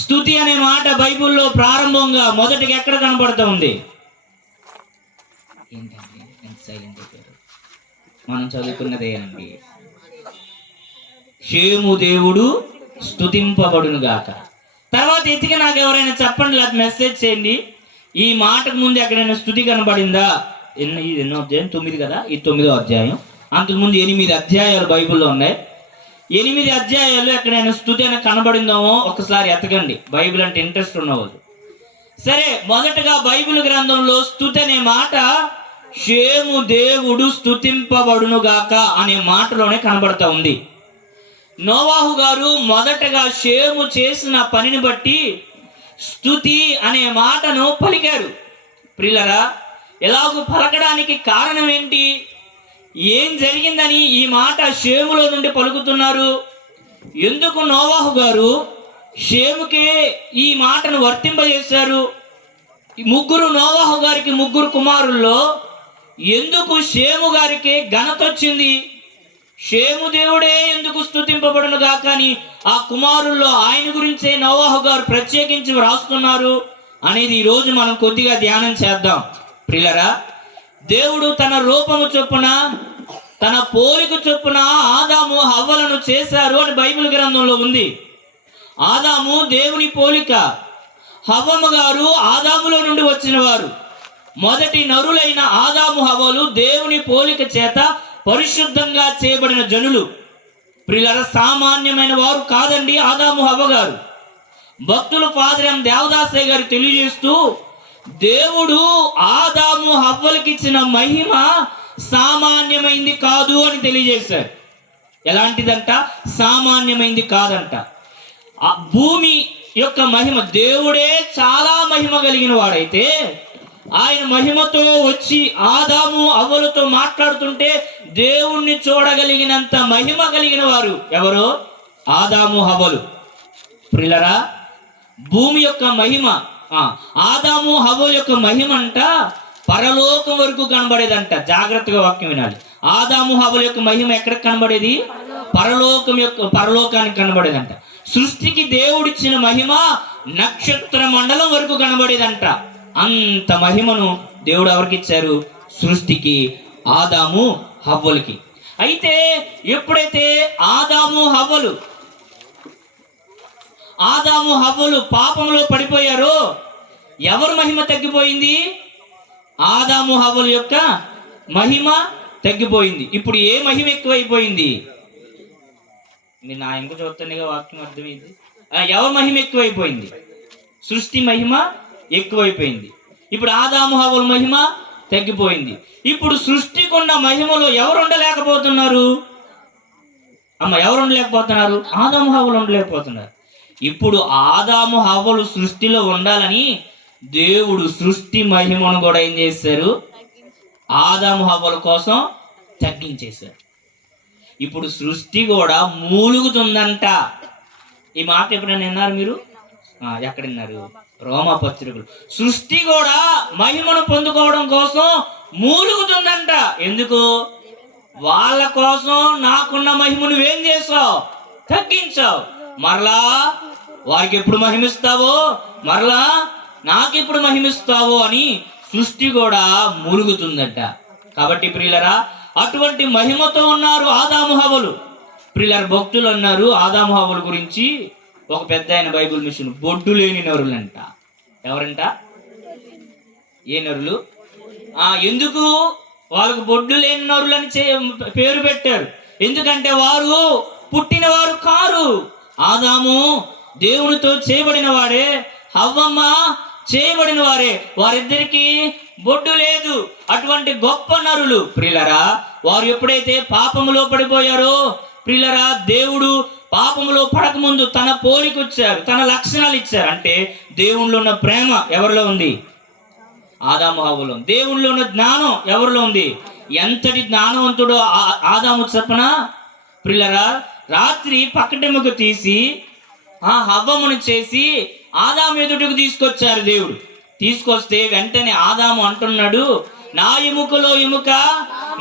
స్తుతి అనే మాట బైబిల్లో ప్రారంభంగా మొదటిగా ఎక్కడ కనబడుతూ ఉంది? ఏంటండి ఎంత సైలెంట్ అయిపోయారు? మనం చదువుకున్నదే అండి. షేము దేవుడు స్తుతింపబడును గాక. తర్వాత ఎతికి నాకు ఎవరైనా చెప్పండి, లేదా మెసేజ్ చేయండి, ఈ మాటకు ముందు ఎక్కడైనా స్తుతి కనబడిందా? ఇది ఎన్నో అధ్యాయం? 9 కదా, ఇది 9వ అధ్యాయం. అంతకుముందు 8 అధ్యాయాలు బైబిల్లో ఉన్నాయి. 8 అధ్యాయాలు ఎక్కడైనా స్తుతి అని కనబడిందామో ఒకసారి ఎతకండి, బైబిల్ అంటే ఇంట్రెస్ట్ ఉన్నవాళ్ళు. సరే, మొదటగా బైబిల్ గ్రంథంలో స్తుతి అనే మాట షేము దేవుడు స్తుతింపబడును గాక అనే మాటలోనే కనబడతా ఉంది. నోవాహు గారు మొదటగా షేము చేసిన పనిని బట్టి స్తుతి అనే మాటను పలికారు. ప్రియులరా, ఎలాగూ పలకడానికి కారణం ఏంటి? ఏం జరిగిందని ఈ మాట షేములో నుండి పలుకుతున్నారు? ఎందుకు నోవాహు గారు షేముకే ఈ మాటను వర్తింపజేశారు? నోవాహు గారికి 3 కుమారుల్లో ఎందుకు షేము గారికి ఘనత వచ్చింది? షేము దేవుడే ఎందుకు స్తుతింపబడును గాక అని ఆ కుమారుల్లో ఆయన గురించే నోవాహు గారు ప్రత్యేకించి వ్రాస్తున్నారు అనేది ఈరోజు మనం కొద్దిగా ధ్యానం చేద్దాం. ప్రియులరా, దేవుడు తన రూపము చొప్పున, తన పోలిక చొప్పున ఆదాము హవ్వలను చేశారు అని బైబిల్ గ్రంథంలో ఉంది. ఆదాము దేవుని పోలిక, హవ్వమ్మ గారు ఆదాములో నుండి వచ్చిన వారు. మొదటి నరులైన ఆదాము హవ్వలు దేవుని పోలిక చేత పరిశుద్ధంగా చేయబడిన జనులు. ప్రియులరా, సామాన్యమైన వారు కాదండి ఆదాము హవ్వ గారు. భక్తులు ఫాదర్ ఎం దేవదాసయ్య గారు తెలియజేస్తూ, దేవుడు ఆదాము హవ్వలకి ఇచ్చిన మహిమ సామాన్యమైంది కాదు అని తెలియజేశారు. ఎలాంటిదంట? సామాన్యమైంది కాదంట. ఆ భూమి యొక్క మహిమ, దేవుడే చాలా మహిమ కలిగిన వాడైతే ఆయన మహిమతో వచ్చి ఆదాము హవ్వలతో మాట్లాడుతుంటే దేవుణ్ణి చూడగలిగినంత మహిమ కలిగిన వారు ఎవరో? ఆదాము హవ్వలు. ప్రియులరా, భూమి యొక్క మహిమ, ఆదాము హవ్వ యొక్క మహిమ అంట పరలోకం వరకు కనబడేదంట. జాగ్రత్తగా వాక్యం వినాలి. ఆదాము హవ్వ యొక్క మహిమ ఎక్కడ కనబడేది? పరలోకానికి కనబడేదంట. సృష్టికి దేవుడిచ్చిన మహిమ నక్షత్ర మండలం వరకు కనబడేదంట. అంత మహిమను దేవుడు ఎవరికి ఇచ్చారు? సృష్టికి, ఆదాము హవ్వలకి. అయితే ఎప్పుడైతే ఆదాము హవ్వలు పాపంలో పడిపోయారో ఎవరి మహిమ తగ్గిపోయింది? ఆదాము హవ్వల యొక్క మహిమ తగ్గిపోయింది. ఇప్పుడు ఏ మహిమ ఎక్కువైపోయింది? మీరు నా ఇంక చూస్తుండగా వాక్యం అర్థమైంది. ఎవరి మహిమ ఎక్కువైపోయింది? సృష్టి మహిమ ఎక్కువైపోయింది. ఇప్పుడు ఆదాము హవ్వల మహిమ తగ్గిపోయింది. ఇప్పుడు సృష్టికున్న మహిమలో ఎవరు ఉండలేకపోతున్నారు? ఎవరు ఉండలేకపోతున్నారు? ఆదాము హవ్వలు ఉండలేకపోతున్నారు. ఇప్పుడు ఆదాము హవ్వలు సృష్టిలో ఉండాలని దేవుడు సృష్టి మహిమను కూడా ఏం చేశారు? ఆదాము హవ్వల కోసం తగ్గించేశారు. ఇప్పుడు సృష్టి కూడా మూలుగుతుందంట. ఈ మాట ఎప్పుడైనా విన్నారు మీరు? ఎక్కడ విన్నారు? రోమా పత్రికలు. సృష్టి కూడా మహిమను పొందుకోవడం కోసం మూలుగుతుందంట. ఎందుకు? వాళ్ళ కోసం నాకున్న మహిమను నువ్వేం చేసావు? తగ్గించావు. మరలా వారికి ఎప్పుడు మహిమిస్తావో, మరలా నాకెప్పుడు మహిమిస్తావో అని సృష్టి కూడా మూలుగుతుందట. కాబట్టి ప్రియులరా, అటువంటి మహిమతో ఉన్నారు ఆదాము హవ్వలు. ప్రియులరా, భక్తులు అన్నారు ఆదాము హవ్వల గురించి, ఒక పెద్ద ఆయన బైబిల్ మిషన్, బొడ్డు లేని నరులంట. ఎవరంట? ఏ నరులు? ఎందుకు వాళ్ళకు బొడ్డు లేని నరులని పేరు పెట్టారు? ఎందుకంటే వారు పుట్టిన వారు కారు. ఆదాము దేవునితో చేయబడిన వాడే, హవ్వమ్మ చేయబడిన వారే. వారిద్దరికి బొడ్డు లేదు. అటువంటి గొప్ప నరులు. ప్రియులరా, వారు ఎప్పుడైతే పాపములో పడిపోయారో, ప్రియులరా, దేవుడు పాపములో పడకముందు తన పోలిక ఇచ్చారు, తన లక్షణాలు ఇచ్చారు. అంటే దేవునిలో ఉన్న ప్రేమ ఎవరిలో ఉంది? ఆదాము హవ్వలో. దేవునిలో ఉన్న జ్ఞానం ఎవరిలో ఉంది? ఎంతటి జ్ఞానవంతుడో ఆదాము చెప్పనా? ప్రియులరా, రాత్రి పక్కటెముక తీసి హవ్వమును చేసి ఆదాము ఎదుటకు తీసుకొచ్చారు దేవుడు. తీసుకొస్తే వెంటనే ఆదాము అంటున్నాడు, నా ఎముకలో ఎముక,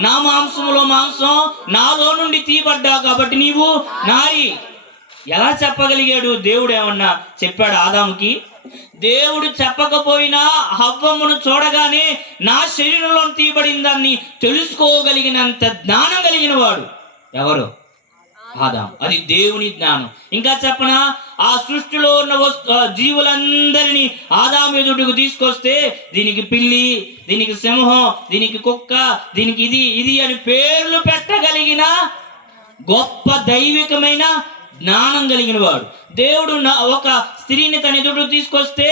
నా మాంసములో మాంసం, నాలో నుండి తీయబడ్డా కాబట్టి నీవు నారి. ఎలా చెప్పగలిగాడు? దేవుడు ఏమన్నా చెప్పాడు ఆదాముకి? దేవుడు చెప్పకపోయినా హవ్వమును చూడగానే నా శరీరంలో తీయబడిన దాన్ని తెలుసుకోగలిగినంత జ్ఞానం కలిగిన వాడు ఎవరు? ఆదాం. అది దేవుని జ్ఞానం. ఇంకా చెప్పనా, ఆ సృష్టిలో ఉన్న జీవులందరినీ ఆదాము ఎదుటకు తీసుకొస్తే దీనికి పిల్లి, దీనికి సింహం, దీనికి కుక్క, దీనికి ఇది ఇది అని పేర్లు పెట్టగలిగిన గొప్ప దైవికమైన జ్ఞానం కలిగిన వాడు దేవుడు. ఒక స్త్రీని తన ఎదుట తీసుకొస్తే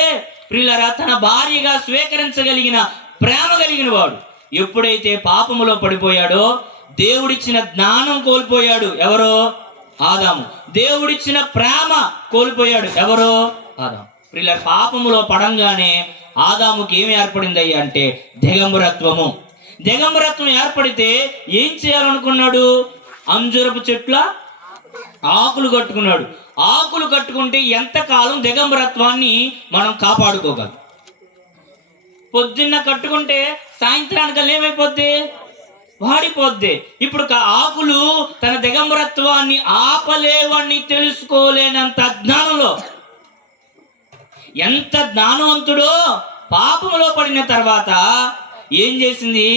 ప్రియులారా తన భార్యగా స్వీకరించగలిగిన ప్రేమ కలిగిన వాడు. ఎప్పుడైతే పాపములో పడిపోయాడో దేవుడిచ్చిన జ్ఞానం కోల్పోయాడు. ఎవరో? ఆదాము. దేవుడిచ్చిన ప్రేమ కోల్పోయాడు. ఎవరో? ఆదాము. ప్రియులారా పాపములో పడంగానే ఆదాముకి ఏమి ఏర్పడింది అంటే దిగంబరత్వము. దిగంబరత్వం ఏర్పడితే ఏం చేయాలనుకున్నాడు? అంజురపు చెట్ల ఆకులు కట్టుకున్నాడు. ఆకులు కట్టుకుంటే ఎంతకాలం దిగంబరత్వాన్ని మనం కాపాడుకోగలం? పొద్దున్న కట్టుకుంటే సాయంత్రానికల్లా ఏమైపోద్ది? వాడిపోద్ది. ఇప్పుడు ఆకులు తన దిగంబరత్వాన్ని ఆపలేవని తెలుసుకోలేనంత జ్ఞానంలో, ఎంత జ్ఞానవంతుడో పాపములో పడిన తర్వాత ఏం చేసింది?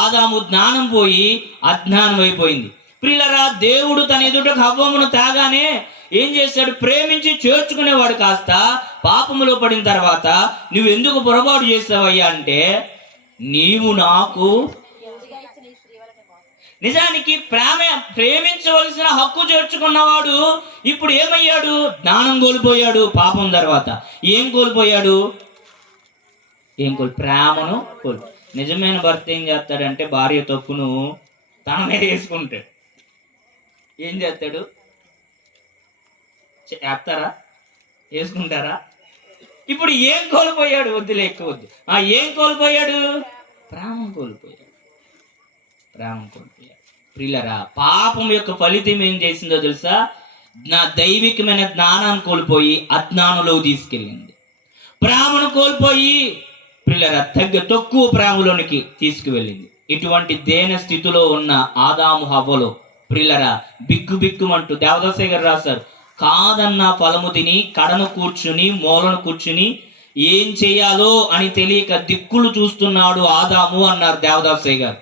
ఆదాము జ్ఞానం పోయి అజ్ఞానం అయిపోయింది. ప్రియులారా దేవుడు తన ఎదుట హవ్వమును తాగానే ఏం చేశాడు? ప్రేమించి చేర్చుకునేవాడు కాస్త పాపములో పడిన తర్వాత నువ్వు ఎందుకు పొరపాటు చేసావయ్యా అంటే నీవు నాకు నిజానికి ప్రేమించవలసిన హక్కు చేర్చుకున్నవాడు ఇప్పుడు ఏమయ్యాడు? జ్ఞానం కోల్పోయాడు. పాపం తర్వాత ఏం కోల్పోయాడు? ప్రేమను నిజమైన భర్త ఏం చేస్తాడంటే భార్య తప్పును తన మీద వేసుకుంటాడు. ఏం చేస్తాడు? వేస్తారా? వేసుకుంటారా? ఇప్పుడు ఏం కోల్పోయాడు? వద్దులే, ఎక్కువ వద్దు. ఏం కోల్పోయాడు? ప్రేమ కోల్పోయాడు. ప్రియులారా పాపం యొక్క ఫలితం ఏం చేసిందో తెలుసా? దైవికమైన జ్ఞానాన్ని కోల్పోయి అజ్ఞానంలో తీసుకెళ్ళింది. ప్రేమను కోల్పోయి ప్రియులారా తక్కువ ప్రేమలోనికి తీసుకువెళ్ళింది. ఇటువంటి దేన స్థితిలో ఉన్న ఆదాము హవ్వలో ప్రియులారా బిక్కుమంటూ దేవదాసయ్య గారు రాశారు, కాదన్న ఫలము తిని కడను కూర్చుని మూలను కూర్చుని ఏం చేయాలో అని తెలియక దిక్కులు చూస్తున్నాడు ఆదాము అన్నారు దేవదాసయ్య గారు.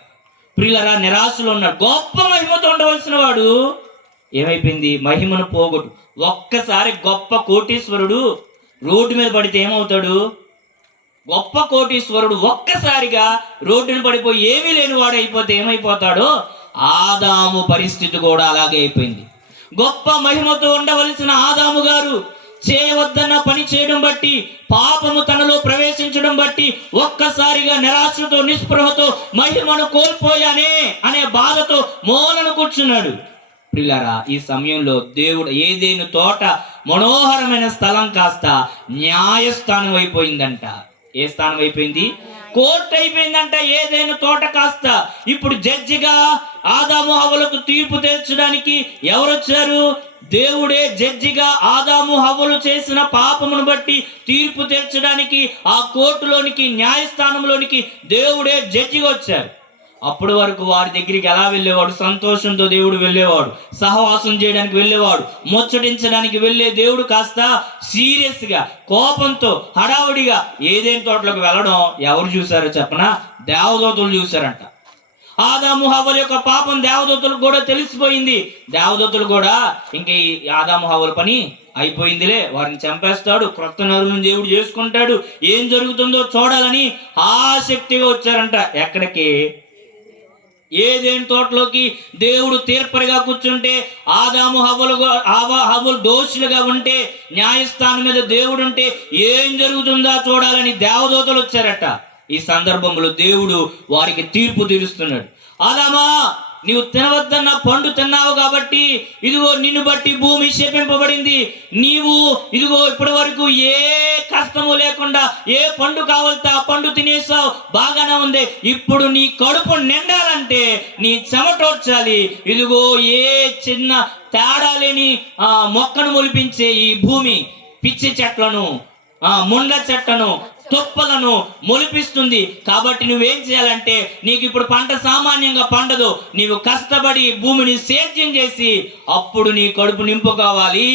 ప్రియులారా నిరాశలో ఉన్నాడు. గొప్ప మహిమతో ఉండవలసిన వాడు ఏమైపోయింది? మహిమను పోగొట్టు. ఒక్కసారి గొప్ప కోటీశ్వరుడు రోడ్డు మీద పడితే ఏమవుతాడు? గొప్ప కోటీశ్వరుడు ఒక్కసారిగా రోడ్డును పడిపోయి ఏమీ లేని వాడు అయిపోతే ఏమైపోతాడో ఆదాము పరిస్థితి కూడా అలాగే అయిపోయింది. గొప్ప మహిమతో ఉండవలసిన ఆదాము గారు చేయవద్దన్న పని చేయడం బట్టి, పాపము తనలో ప్రవేశించడం బట్టి ఒక్కసారిగా నిరాశతో నిస్పృహతో మహిమను కోల్పోయానే అనే బాధతో మూలను కూర్చున్నాడు. ప్రియులారా ఈ సమయంలో దేవుడు ఏదేను తోట మనోహరమైన స్థలం కాస్త న్యాయస్థానం అయిపోయిందంట. ఏ స్థానం అయిపోయింది? కోర్టు అయిపోయిందంట. ఏదైనా తోట కాస్త ఇప్పుడు జడ్జిగా ఆదాము హవ్వలకు తీర్పు తీర్చడానికి ఎవరు వచ్చారు? దేవుడే జడ్జిగా ఆదాము హవ్వలు చేసిన పాపమును బట్టి తీర్పు తీర్చడానికి ఆ కోర్టులోనికి, న్యాయస్థానంలోనికి దేవుడే జడ్జిగా వచ్చారు. అప్పటి వరకు వారి దగ్గరికి ఎలా వెళ్ళేవాడు? సంతోషంతో దేవుడు వెళ్ళేవాడు, సహవాసం చేయడానికి వెళ్ళేవాడు, ముచ్చటించడానికి వెళ్ళే దేవుడు కాస్త సీరియస్గా, కోపంతో, హడావుడిగా ఏదేని తోటలోకి వెళ్ళడం ఎవరు చూసారో చెప్పనా? దేవదూతలు చూశారంట. ఆదాము హవ్వల యొక్క పాపం దేవదూతలకు కూడా తెలిసిపోయింది. దేవదూతలు కూడా ఇంక ఈ ఆదాము హవ్వల పని అయిపోయిందిలే, వారిని చంపేస్తాడు, క్రొత్త నరులను దేవుడు చేసుకుంటాడు, ఏం జరుగుతుందో చూడాలని ఆసక్తిగా వచ్చారంట. ఎక్కడికి? ఏదేని తోటలోకి. దేవుడు తీర్పరిగా కూర్చుంటే ఆదాము హవ్వలు దోషులుగా ఉంటే, న్యాయస్థానం మీద దేవుడు ఉంటే ఏం జరుగుతుందా చూడాలని దేవదూతలు వచ్చారట. ఈ సందర్భంలో దేవుడు వారికి తీర్పు తీరుస్తున్నాడు. ఆదామా, నీవు తినవద్దన్న పండు తిన్నావు కాబట్టి ఇదిగో నిన్ను బట్టి భూమి శపింపబడింది. నీవు ఇదిగో ఇప్పటి వరకు ఏ కష్టము లేకుండా ఏ పండు కావాలితే ఆ పండు తినేసావు, బాగానే ఉంది. ఇప్పుడు నీ కడుపు నిండాలంటే నీ చెమటోడ్చాలి. ఇదిగో ఏ చిన్న తేడా లేని మొక్కను మొలిపించే ఈ భూమి పిచ్చి చెట్లను, ముండ్ల చెట్లను, తుప్పలను మొలిపిస్తుంది. కాబట్టి నువ్వేం చేయాలంటే, నీకు ఇప్పుడు పంట సామాన్యంగా పండదు, నీవు కష్టపడి భూమిని సేద్యం చేసి అప్పుడు నీ కడుపు నింపుకోవాలి,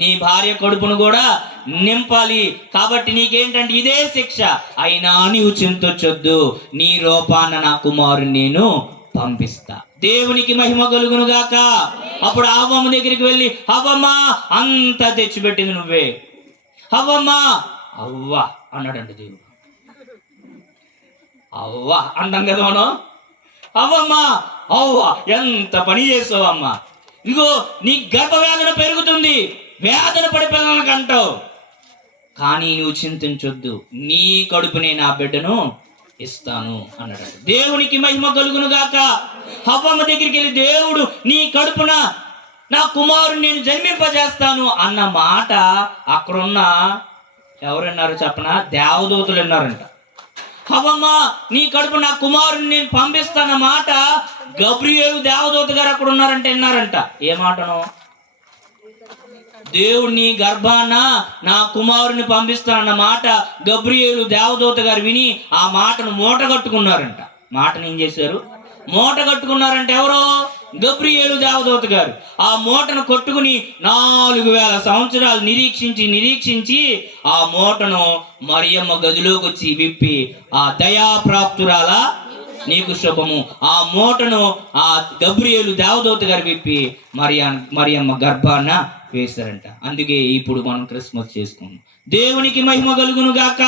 నీ భార్య కడుపును కూడా నింపాలి. కాబట్టి నీకేంటంటే ఇదే శిక్ష. అయినా నీవు చింతొచ్చొద్దు, నీ రూపాన నా కుమారుని నేను పంపిస్తా. దేవునికి మహిమ కలుగును గాక. అప్పుడు హవ్వమ్మ దగ్గరికి వెళ్ళి, హవ్వమ్మా అంతా తెచ్చిపెట్టింది నువ్వే, హవ్వమ్మా అవ్వా అన్నాడండి దేవుడు. అవ్వా అంటాం కదా మనం, అవ్వమ్మా అవ్వా ఎంత పని చేసావు అమ్మా, ఇగో నీ గర్భవేదన పెరుగుతుంది, వేదన పడి పిల్లలను కంటావు, కానీ నువ్వు చింతించొద్దు, నీ కడుపునే నా బిడ్డను ఇస్తాను అన్నాడు. దేవునికి మహిమ కలుగును గాక. హవ్వమ్మ దగ్గరికి వెళ్ళి, దేవుడు నీ కడుపున నా కుమారుని నేను జన్మింపజేస్తాను అన్న మాట అక్కడున్న ఎవరున్నారు చెప్పనా, దేవదూతలు విన్నారంట. హవ్వమ్మ నీ కడుపు నా కుమారుని నేను పంపిస్తాన్న మాట గబ్రియేలు దేవదూత గారు అక్కడ ఉన్నారంటే విన్నారంట. ఏ మాటను? దేవుడిని గర్భాన నా కుమారుని పంపిస్తానన్న మాట గబ్రియేలు దేవదూత గారు విని ఆ మాటను మూట కట్టుకున్నారంట. మాటను ఏం చేశారు? మూట కట్టుకున్నారంటే ఎవరో గబ్రియేలు దేవదూత గారు. ఆ మూటను కొట్టుకుని 4000 సంవత్సరాలు నిరీక్షించి ఆ మూటను మరియమ్మ గదిలోకి వచ్చి విప్పి, ఆ దయాప్రాప్తురాల నీకు శుభము, ఆ మూటను ఆ గబ్రియేలు దేవదూత గారు విప్పి మరియమ్మ గర్భాన వేశారంట. అందుకే ఇప్పుడు మనం క్రిస్మస్ చేసుకున్నాం. దేవునికి మహిమ కలుగును గాక.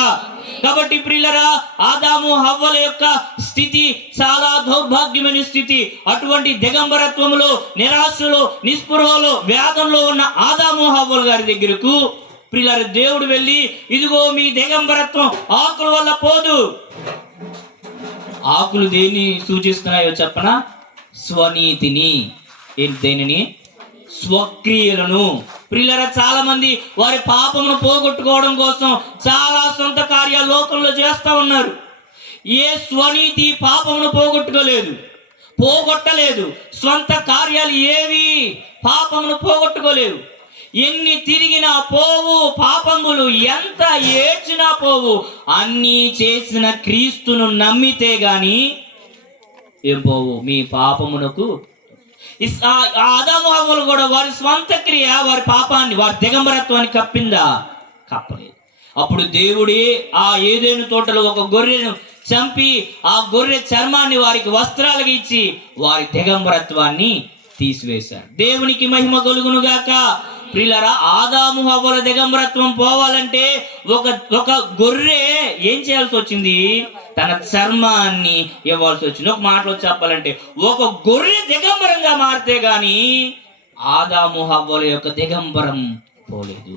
కాబట్టి ప్రియులరా, ఆదాము హవ్వల యొక్క స్థితి చాలా దౌర్భాగ్యమైన స్థితి. అటువంటి దిగంబరత్వములో, నిరాశలో, నిస్పృహలో, వేదంలో ఉన్న ఆదాము హవ్వల గారి దగ్గరకు ప్రియులరా దేవుడు వెళ్ళి, ఇదిగో మీ దిగంబరత్వం ఆకుల వల్ల పోదు. ఆకులు దేన్ని సూచిస్తున్నాయో చెప్పనా? స్వనీతిని. దేనిని? స్వక్రియలను. ప్రియులరా, చాలా మంది వారి పాపమును పోగొట్టుకోవడం కోసం చాలా సొంత కార్యాలు లోకంలో చేస్తూ ఉన్నారు. ఏ స్వనీతి పాపమును పోగొట్టలేదు. స్వంత కార్యాలు ఏవి పాపమును పోగొట్టుకోలేవు. ఎన్ని తిరిగినా పోవు పాపములు, ఎంత ఏడ్చినా పోవు. అన్నీ చేసిన క్రీస్తును నమ్మితే గాని ఏం పోవు మీ పాపమునకు. ఆదాము హవ్వలు కూడా వారి స్వంత క్రియ వారి పాపాన్ని, వారి దిగంబరత్వాన్ని కప్పిందా? కప్పలేదు. అప్పుడు దేవుడే ఆ ఏదెను తోటలో ఒక గొర్రెను చంపి ఆ గొర్రె చర్మాన్ని వారికి వస్త్రాలుగా ఇచ్చి వారి దిగంబరత్వాన్ని తీసివేశారు. దేవునికి మహిమ కలుగును గాక. ప్రియులారా, ఆదాము హవ్వల దిగంబరత్వం పోవాలంటే ఒక గొర్రె ఏం చేయాల్సి వచ్చింది? తన చర్మాన్ని ఇవ్వాల్సి వచ్చింది. ఒక మాటలో చెప్పాలంటే ఒక గొర్రె దిగంబరంగా మారితే గాని ఆదాము హవ్వల యొక్క దిగంబరం పోలేదు.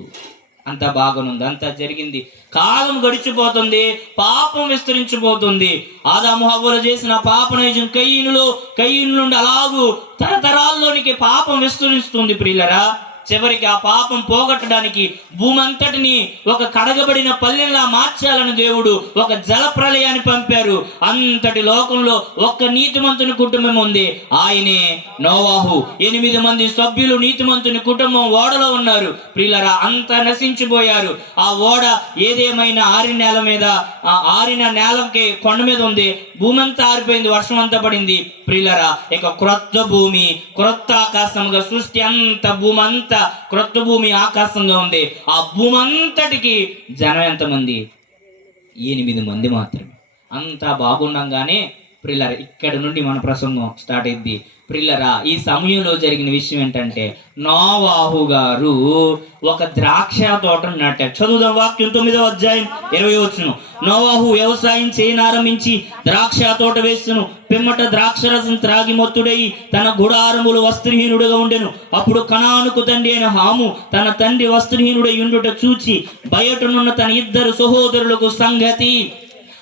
అంత బాగానుంది, అంతా జరిగింది. కాలం గడిచిపోతుంది, పాపం విస్తరించిపోతుంది. ఆదాము హవ్వలు చేసిన పాప నైజం కయ్యను నుండి అలాగూ తరతరాల్లోనికి పాపం విస్తరిస్తుంది. ప్రియులరా, చివరికి ఆ పాపం పోగొట్టడానికి భూమంతటిని ఒక కడగబడిన పల్లెంలా మార్చాలని దేవుడు ఒక జల ప్రళయాన్ని పంపారు. అంతటి లోకంలో ఒక్క నీతిమంతుని కుటుంబం ఉంది, ఆయనే నోవాహు. 8 మంది సభ్యులు నీతిమంతుని కుటుంబం ఓడలో ఉన్నారు. ప్రియులరా, అంతా నశించిపోయారు. ఆ ఓడ ఏదేమైనా ఆరిన నేలకి కొండ మీద ఉంది. భూమి అంతా ఆరిపోయింది, వర్షం అంతా పడింది. ప్రియులరా, ఇక క్రొత్త భూమి, క్రొత్త ఆకాశంగా సృష్టి అంతా భూమి అంతా క్రొత్త భూమి ఆకాశంగా ఉంది. ఆ భూమి అంతటికి జనం ఎంతమంది? 8 మంది మాత్రమే. అంతా బాగుండగానే ప్రియులరా, ఇక్కడ నుండి మన ప్రసంగం స్టార్ట్ అయింది. ప్రియులరా, ఈ సమయంలో జరిగిన విషయం ఏంటంటే నోవాహు గారు ఒక ద్రాక్ష తోటను నాటారు. చదువుదాం వాక్యం 9వ అధ్యాయం 20వ వచనం. నోవాహు వ్యవసాయం చేయనారంభించి ద్రాక్ష తోట వేసును. పిమ్మట ద్రాక్షరసం త్రాగి మత్తుడై తన గుడారములు వస్త్రహీనుడుగా ఉండెను. అప్పుడు కనానుకు తండ్రి అయిన హాము తన తండ్రి వస్త్రహీనుడై ఉండుట చూచి బయటనున్న తన 2 సహోదరులకు సంగతి.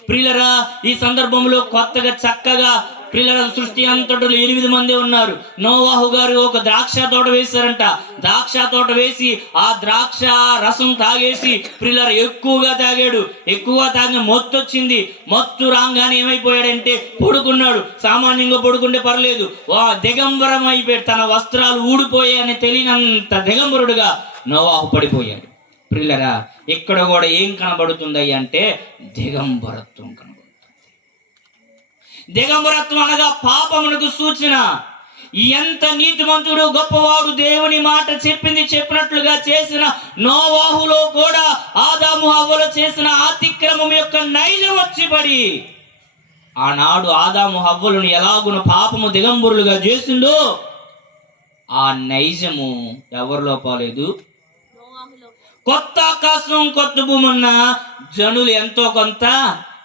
ప్రియులరా, ఈ సందర్భంలో కొత్తగా చక్కగా ప్రియులరా సృష్టి అంతటిలో 8 మంది ఉన్నారు. నోవాహు గారు ఒక ద్రాక్ష తోట వేశారంట. ద్రాక్ష తోట వేసి ఆ ద్రాక్ష రసం తాగేసి ప్రియులరా ఎక్కువగా తాగిన మత్తు వచ్చింది. మత్తు రాగానే ఏమైపోయాడంటే పడుకున్నాడు. సామాన్యంగా పడుకుంటే పర్లేదు, దిగంబరం అయిపోయాడు. తన వస్త్రాలు ఊడిపోయాయని తెలియనంత దిగంబరుడుగా నోవాహు పడిపోయాడు. ప్రియులరా, ఇక్కడ కూడా ఏం కనబడుతుంది అంటే దిగంబరత్వం కనబడుతుంది. దిగంబరత్వం అనగా పాపమునకు సూచన. ఎంత నీతిమంతుడు గొప్పవాడు, దేవుని మాట చెప్పింది చెప్పినట్లుగా చేసిన నోవాహులో కూడా ఆదాము హవ్వలు చేసిన అతిక్రమం యొక్క నైజం వచ్చి పడి ఆనాడు ఆదాము హవ్వలను ఎలాగున పాపము దిగంబరులుగా చేసిందో ఆ నైజము ఎవరిలో పోలేదు. కొత్త ఆకాశం కొత్త భూమి ఉన్న జనులు ఎంతో కొంత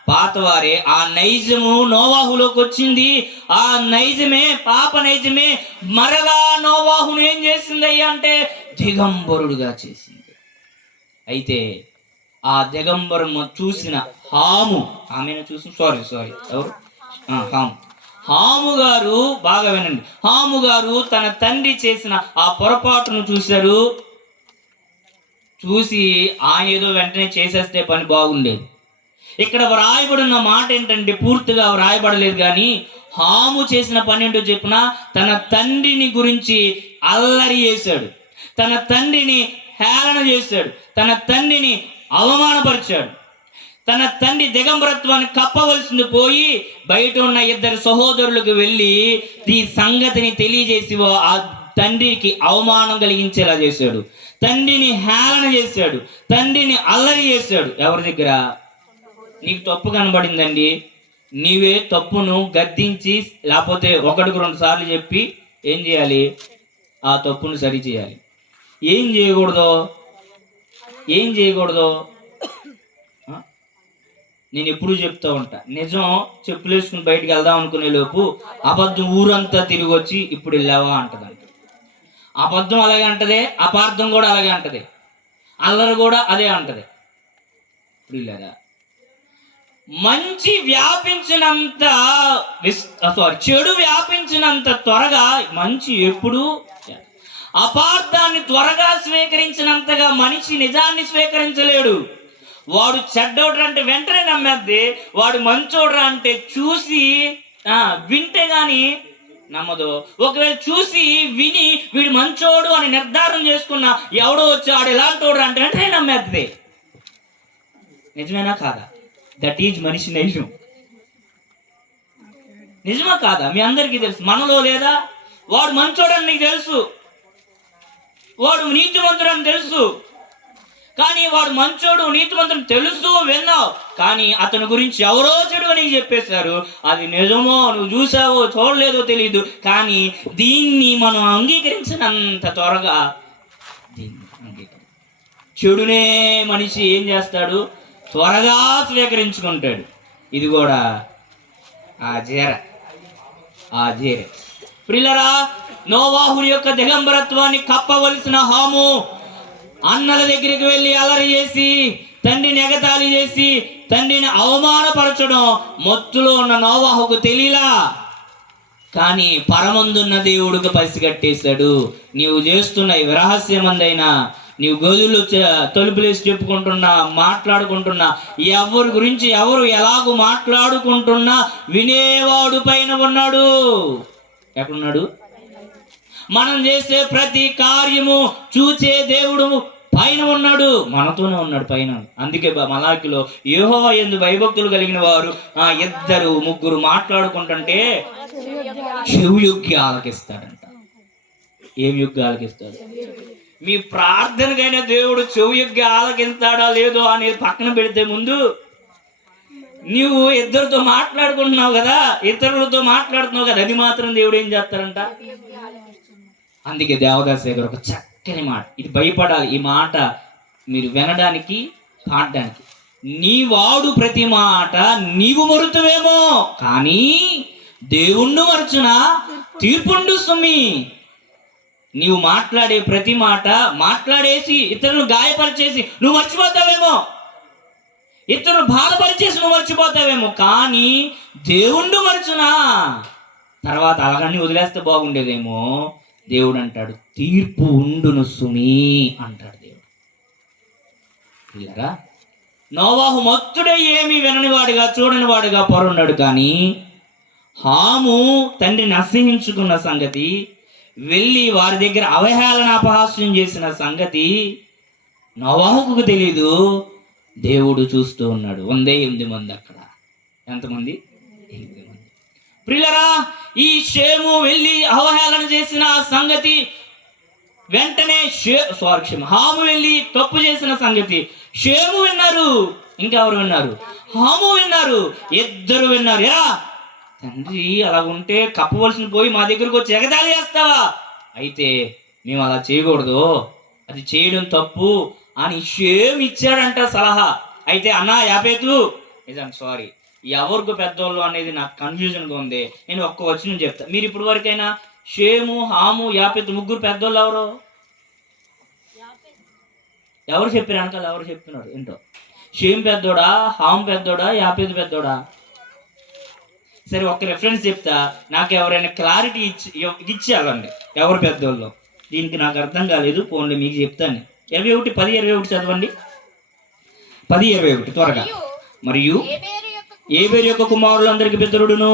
పాతవారే. ఆ నైజము నోవాహులోకి వచ్చింది. ఆ నైజమే, పాప నైజమే మరలా నోవాహును ఏం చేసిందయ్యా అంటే దిగంబరుడుగా చేసింది. అయితే ఆ దిగంబరం చూసిన హాము, ఆమెను చూసి ఎవరు హాము గారు, బాగా వినండి, హాము గారు తన తండ్రి చేసిన ఆ పొరపాటును చూశారు. చూసి ఆయన ఏదో వెంటనే చేసేస్తే పని బాగుండేది. ఇక్కడ వ్రాయబడిన మాట ఏంటంటే పూర్తిగా వ్రాయబడలేదు, కానీ హాము చేసిన పని ఏంటో చెప్పిన తన తండ్రిని గురించి అల్లరి చేశాడు, తన తండ్రిని హేళన చేశాడు, తన తండ్రిని అవమానపరిచాడు. తన తండ్రి దిగంబరత్వాన్ని కప్పవలసింది పోయి బయట ఉన్న ఇద్దరు సహోదరులకు వెళ్ళి ఈ సంగతిని తెలియజేసి ఆ తండ్రికి అవమానం కలిగించేలా చేశాడు, తండ్రిని హేళన చేశాడు, తండ్రిని అల్లరి చేశాడు. ఎవరి దగ్గర? నీకు తప్పు కనబడిందండి, నీవే తప్పును గద్దించి లేకపోతే 1-2 సార్లు చెప్పి ఏం చేయాలి? ఆ తప్పును సరి చేయాలి. ఏం చేయకూడదు నేను ఎప్పుడు చెప్తా ఉంటా, నిజం చెప్పులు వేసుకుని బయటికి వెళ్దాం అనుకునే లోపు అబద్ధం ఊరంతా తిరిగి వచ్చి ఇప్పుడు వెళ్ళావా అంటదంట. అబద్ధం అలాగే అంటదే, అపార్థం కూడా అలాగే అంటది, అల్లరి కూడా అదే అంటది. ఇప్పుడు మంచి వ్యాపించినంత చెడు వ్యాపించినంత త్వరగా మంచి ఎప్పుడు, అపార్థాన్ని త్వరగా స్వీకరించినంతగా మనిషి నిజాన్ని స్వీకరించలేడు. వాడు చెడ్డోడ్రా అంటే వెంటనే నమ్మేద్ది, వాడు మంచోడ్రా అంటే చూసి వింటే గాని నమ్మదు. ఒకవేళ చూసి విని వీడు మంచోడు అని నిర్ధారణ చేసుకున్న ఎవడో వచ్చి వాడు ఎలాంటోడ్రా అంటే వెంటనే నమ్మేద్ది. నిజమేనా కాదా? దట్ ఈజ్ మనిషి నైజం. నిజమా కాదా? మీ అందరికీ తెలుసు. మనలో లేదా? వాడు మంచోడని నీకు తెలుసు, వాడు నీతిమంతుడని తెలుసు, కానీ వాడు మంచోడు నీతిమంతుడు తెలుసు, విన్నావు, కానీ అతని గురించి ఎవరో చెడు అని చెప్పేశారు. అది నిజమో నువ్వు చూసావో చూడలేదో తెలియదు, కానీ దీన్ని మనం అంగీకరించినంత త్వరగా చెడునే మనిషి ఏం చేస్తాడు? త్వరగా స్వీకరించుకుంటాడు. ఇది కూడా ఆ జీరే. ప్రియులరా, నోవాహుని యొక్క దిగంబరత్వాన్ని కప్పవలసిన హాము అన్నల దగ్గరికి వెళ్ళి అలరి చేసి తండ్రిని ఎగతాళి చేసి తండ్రిని అవమానపరచడం మొత్తులో ఉన్న నోవాహుకు తెలియలా, కానీ పరమందున్న దేవుడికి పసిగట్టేశాడు. నీవు చేస్తున్న ఈ రహస్యమందైనా, నీవు గదులు తలుపులేసి చెప్పుకుంటున్నా, మాట్లాడుకుంటున్నా, ఎవరి గురించి ఎవరు ఎలాగూ మాట్లాడుకుంటున్నా వినేవాడు పైన ఉన్నాడు. ఎక్కడున్నాడు? మనం చేసే ప్రతి కార్యము చూచే దేవుడు పైన ఉన్నాడు, మనతోనే ఉన్నాడు పైన. అందుకే మలాకిలో యెహోవా యందు భయభక్తులు కలిగిన వారు 2-3 మాట్లాడుకుంటుంటే చెవియొగ్గి ఆలకిస్తాడంట. ఏం యొగ్గి ఆలకిస్తాడు? మీ ప్రార్థనకైనా దేవుడు చెవియొగ్గి ఆలకిస్తాడా లేదో అనేది పక్కన పెడితే, ముందు నీవు ఇద్దరితో మాట్లాడుకుంటున్నావు కదా, ఇతరులతో మాట్లాడుతున్నావు కదా, అది మాత్రం దేవుడు ఏం చేస్తారంట. అందుకే దేవదాస్ దగ్గర ఒక చక్కని మాట, ఇది భయపడాలి, ఈ మాట మీరు వినడానికి పాడడానికి. నీ వాడు ప్రతి మాట నీవు మరుతువేమో, కానీ దేవుణ్ణి మరచునా తీర్పుండు సుమి. నీవు మాట్లాడే ప్రతి మాట మాట్లాడేసి ఇతరులను గాయపరిచేసి నువ్వు మర్చిపోతావేమో, ఇతరులను బాధపరిచేసి నువ్వు మర్చిపోతావేమో, కానీ దేవుణ్ణి మరచునా తర్వాత అలాగని వదిలేస్తే బాగుండేదేమో. దేవుడు అంటాడు తీర్పు ఉండును సుమి అంటాడు దేవుడు. నోవాహు మత్తుడే ఏమీ విననివాడిగా చూడనివాడిగా పొరున్నాడు, కానీ హాము తండ్రిని అసహించుకున్న సంగతి, వెళ్ళి వారి దగ్గర అవహేళన అపహాస్యం చేసిన సంగతి నోవాహుకు తెలీదు, దేవుడు చూస్తూ ఉన్నాడు. 108 మంది అక్కడ. ఎంతమంది? 8 మంది. ప్రియులరా, ఈ షేము వెళ్ళి అవహేళన చేసిన సంగతి వెంటనే హాము వెళ్ళి తప్పు చేసిన సంగతి షేము విన్నారు. ఇంకెవరు విన్నారు? హాము విన్నారు. ఇద్దరు విన్నారు. యా తండ్రి, అలా ఉంటే కప్పవలసిన పోయి మా దగ్గరకు వచ్చి ఎగతాళి చేస్తావా? అయితే మేము అలా చేయకూడదు, అది చేయడం తప్పు అని షేమ్ ఇచ్చాడంట సలహా. అయితే అన్నా యాపేతు, నిజం సారీ, ఎవరికి పెద్దోళ్ళు అనేది నాకు కన్ఫ్యూజన్గా ఉంది. నేను ఒక్క వచనం చెప్తా. మీరు ఇప్పుడు వరకైనా షేము, హాము, యాపేతు ముగ్గురు పెద్దోళ్ళు ఎవరు చెప్పారు? వెనకాల ఎవరు చెప్తున్నారు ఏంటో? షేమ్ పెద్దోడా, హాము పెద్దోడా, యాపేతు పెద్దోడా? సరే, ఒక్క రెఫరెన్స్ చెప్తా, నాకు ఎవరైనా క్లారిటీ ఇచ్చేయాలండి ఎవరు పెద్దోళ్ళు. దీనికి నాకు అర్థం కాలేదు, పోన్లే మీకు చెప్తాను. 21, 10, 21 చదవండి. 10, 21 త్వరగా. మరియు ఏబేరు యొక్క కుమారులందరికి పితరుడును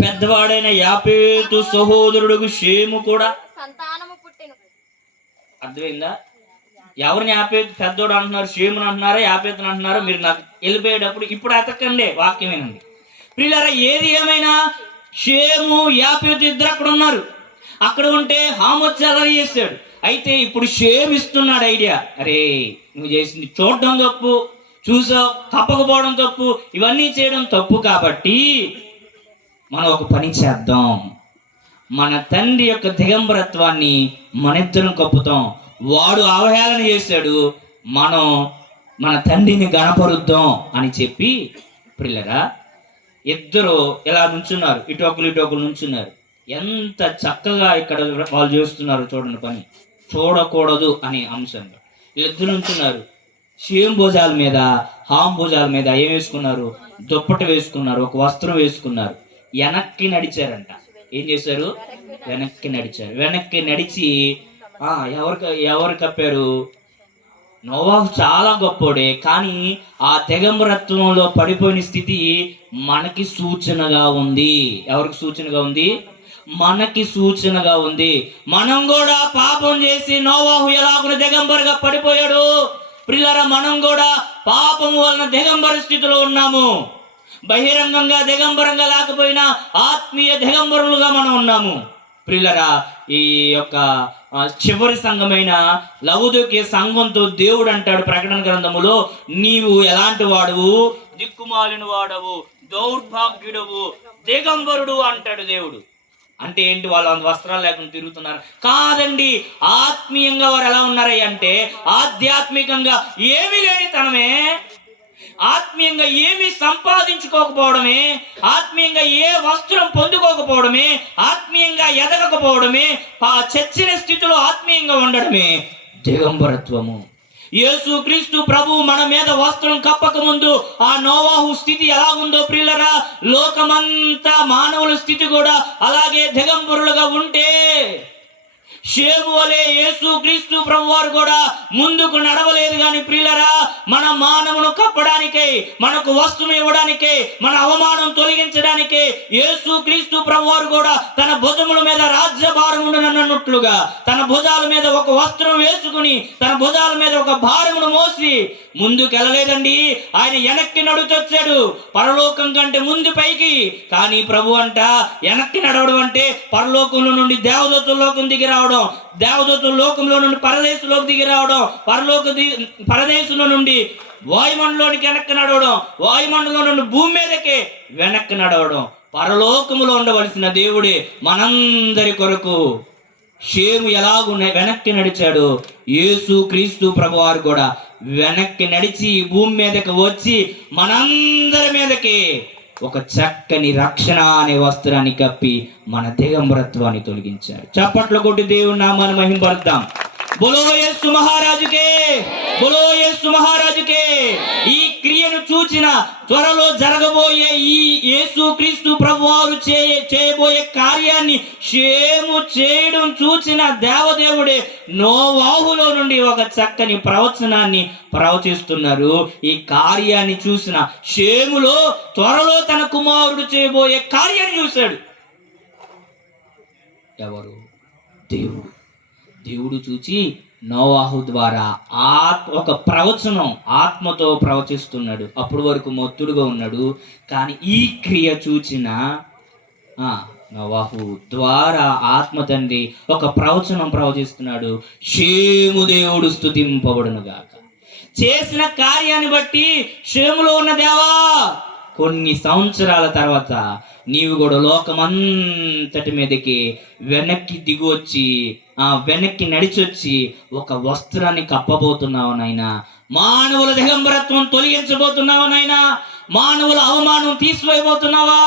పెద్దవాడైన యాపేతు సహోదరుడు షేము కూడా అర్థమైందా? ఎవరిని యాపేతు పెద్దోడు అంటున్నారు, షేముని అంటున్నారా, యాపేతుని అంటున్నారో మీరు నాకు వెళ్ళిపోయేటప్పుడు ఇప్పుడు అతకండి, వాక్యం వినండి. ప్రియులారా, ఏది ఏమైనా షేము, యాపేతు ఇద్దరు అక్కడ ఉన్నారు. అక్కడ ఉంటే హాము వచ్చి అలరి చేస్తాడు. అయితే ఇప్పుడు షేమ్ ఇస్తున్నాడు ఐడియా. అరే, నువ్వు చేసింది చూడడం తప్పు, చూసావు తప్పకపోవడం తప్పు, ఇవన్నీ చేయడం తప్పు. కాబట్టి మనం ఒక పని చేద్దాం, మన తండ్రి యొక్క దిగంబరత్వాన్ని మనిద్దరం కప్పుతాం. వాడు అవహేళన చేశాడు, మనం మన తండ్రిని గణపరుద్దాం అని చెప్పి, ప్రియులారా, ఇద్దరు ఇలా నుంచున్నారు, ఇటోకులు నుంచున్నారు. ఎంత చక్కగా ఇక్కడ వాళ్ళు చేస్తున్నారు చూడండి పని. చూడకూడదు అనే అంశంలో ఇద్దరు నుంచున్నారు. షేమ్ భుజాల మీద, హామ్ భుజాల మీద ఏం వేసుకున్నారు? దుప్పటి వేసుకున్నారు, ఒక వస్త్రం వేసుకున్నారు. వెనక్కి నడిచారంట. ఏం చేశారు? వెనక్కి నడిచారు. వెనక్కి నడిచి ఎవరు కప్పారు? నోవాహు చాలా గొప్పోడే, కానీ ఆ తెగంబరత్వంలో పడిపోయిన స్థితి మనకి సూచనగా ఉంది. ఎవరికి సూచనగా ఉంది? మనకి సూచనగా ఉంది. మనం కూడా పాపం చేసి నోవాహు ఎలాగున దిగంబరిగా పడిపోయాడు. ప్రియులారా, మనం కూడా పాపం వలన దిగంబర స్థితిలో ఉన్నాము. బహిరంగంగా దిగంబరంగా లేకపోయినా ఆత్మీయ దిగంబరులుగా మనం ఉన్నాము. ప్రియులారా, ఈ యొక్క చివరి సంఘమైన లవోదికీయ సంఘంతో దేవుడు అంటాడు ప్రకటన గ్రంథములో, నీవు ఎలాంటి వాడువు? దిక్కుమాలిన వాడవు, దౌర్భాగ్యుడవు, దిగంబరుడు అంటాడు దేవుడు. అంటే ఏంటి? వాళ్ళు అంత వస్త్రాలు లేకుండా తిరుగుతున్నారు? కాదండి. ఆత్మీయంగా వారు ఎలా ఉన్నారయ్య అంటే, ఆధ్యాత్మికంగా ఏమీ లేని తనమే, ఆత్మీయంగా ఏమీ సంపాదించుకోకపోవడమే, ఆత్మీయంగా ఏ వస్త్రం పొందుకోకపోవడమే, ఆత్మీయంగా ఎదగకపోవడమే, చచ్చిన స్థితిలో ఆత్మీయంగా ఉండడమే దిగంబరత్వము. యేసుక్రీస్తు ప్రభు మన మీద వస్త్రం కప్పక ముందు ఆ నోవాహు స్థితి ఎలా ఉందో ప్రియులరా, లోకమంతా మానవుల స్థితి కూడా అలాగే దిగంబరులుగా ఉంటే, షేము వలె యేసుక్రీస్తు ప్రభు వారు కూడా ముందుకు నడవలేదు. కానీ ప్రియులరా, మన మానవును కప్పడానికే, మనకు వస్త్రం ఇవ్వడానికే, మన అవమానం తొలగించడానికే యేసుక్రీస్తు ప్రభు వారు కూడా తన భుజముల మీద రాజ్యభారం ఉండనన్నట్లుగా తన భుజాల మీద ఒక వస్త్రం వేసుకుని, తన భుజాల మీద ఒక భారమును మోసి ముందుకు వెళ్ళలేదండి. ఆయన వెనక్కి నడుచొచ్చాడు, పరలోకం కంటే ముందు పైకి. కానీ ప్రభు అంట వెనక్కి నడవడం అంటే పరలోకంలో నుండి దేవదూతల లోకం దిగి రావడం, దేవదూతల లోకంలో నుండి పరదేశంలోకి దిగి రావడం, పరదేశంలో నుండి వాయుమండలోనికి వెనక్కి నడవడం, వాయుమండలం నుండి భూమి మీదకే వెనక్కి నడవడం. పరలోకములో ఉండవలసిన దేవుడే మనందరి కొరకు షేము ఎలాగూ వెనక్కి నడిచాడు, యేసుక్రీస్తు ప్రభువారు కూడా వెనక్కి నడిచి భూమి మీదకి వచ్చి మనందరి మీదకి ఒక చక్కని రక్షణ అనే వస్త్రాన్ని కప్పి మన దిగంబరత్వాన్ని తొలగించారు. చప్పట్లు కొట్టి దేవుని నామాన్ని మహింపరుద్దాం. బోలో యేసు మహారాజుకే, బోలో యేసు మహారాజుకే. ఈ క్రియను చూచిన త్వరలో జరగబోయే ఈ యేసుక్రీస్తు ప్రభువారు చేయబోయే కార్యాన్ని షేము చేయడం చూసిన దేవదేవుడే నోవాహులో నుండి ఒక చక్కని ప్రవచనాన్ని ప్రవచిస్తున్నారు. ఈ కార్యాన్ని చూసిన షేములో త్వరలో తన కుమారుడు చేయబోయే కార్యాన్ని చూశాడు. ఎవరు? దేవుడు. దేవుడు చూచి నోవాహు ద్వారా ఒక ప్రవచనం ఆత్మతో ప్రవచిస్తున్నాడు. అప్పటి వరకు మొత్తుడుగా ఉన్నాడు. కానీ ఈ క్రియ చూచిన నోవాహు ద్వారా ఆత్మ తండ్రి ఒక ప్రవచనం ప్రవచిస్తున్నాడు. షేము దేవుడు స్తుతింపబడును గాక. చేసిన కార్యాన్ని బట్టి షేములో ఉన్న దేవా, కొన్ని సంవత్సరాల తర్వాత నీవు కూడా లోకమంతటి మీదకి వెనక్కి దిగువచ్చి వెనక్కి నడిచొచ్చి ఒక వస్త్రాన్ని కప్పబోతున్నావు నాయనా. మానవుల దిగంబరత్వం తొలగించబోతున్నావు నాయనా. మానవుల అవమానం తీసివేయబోతున్నావా?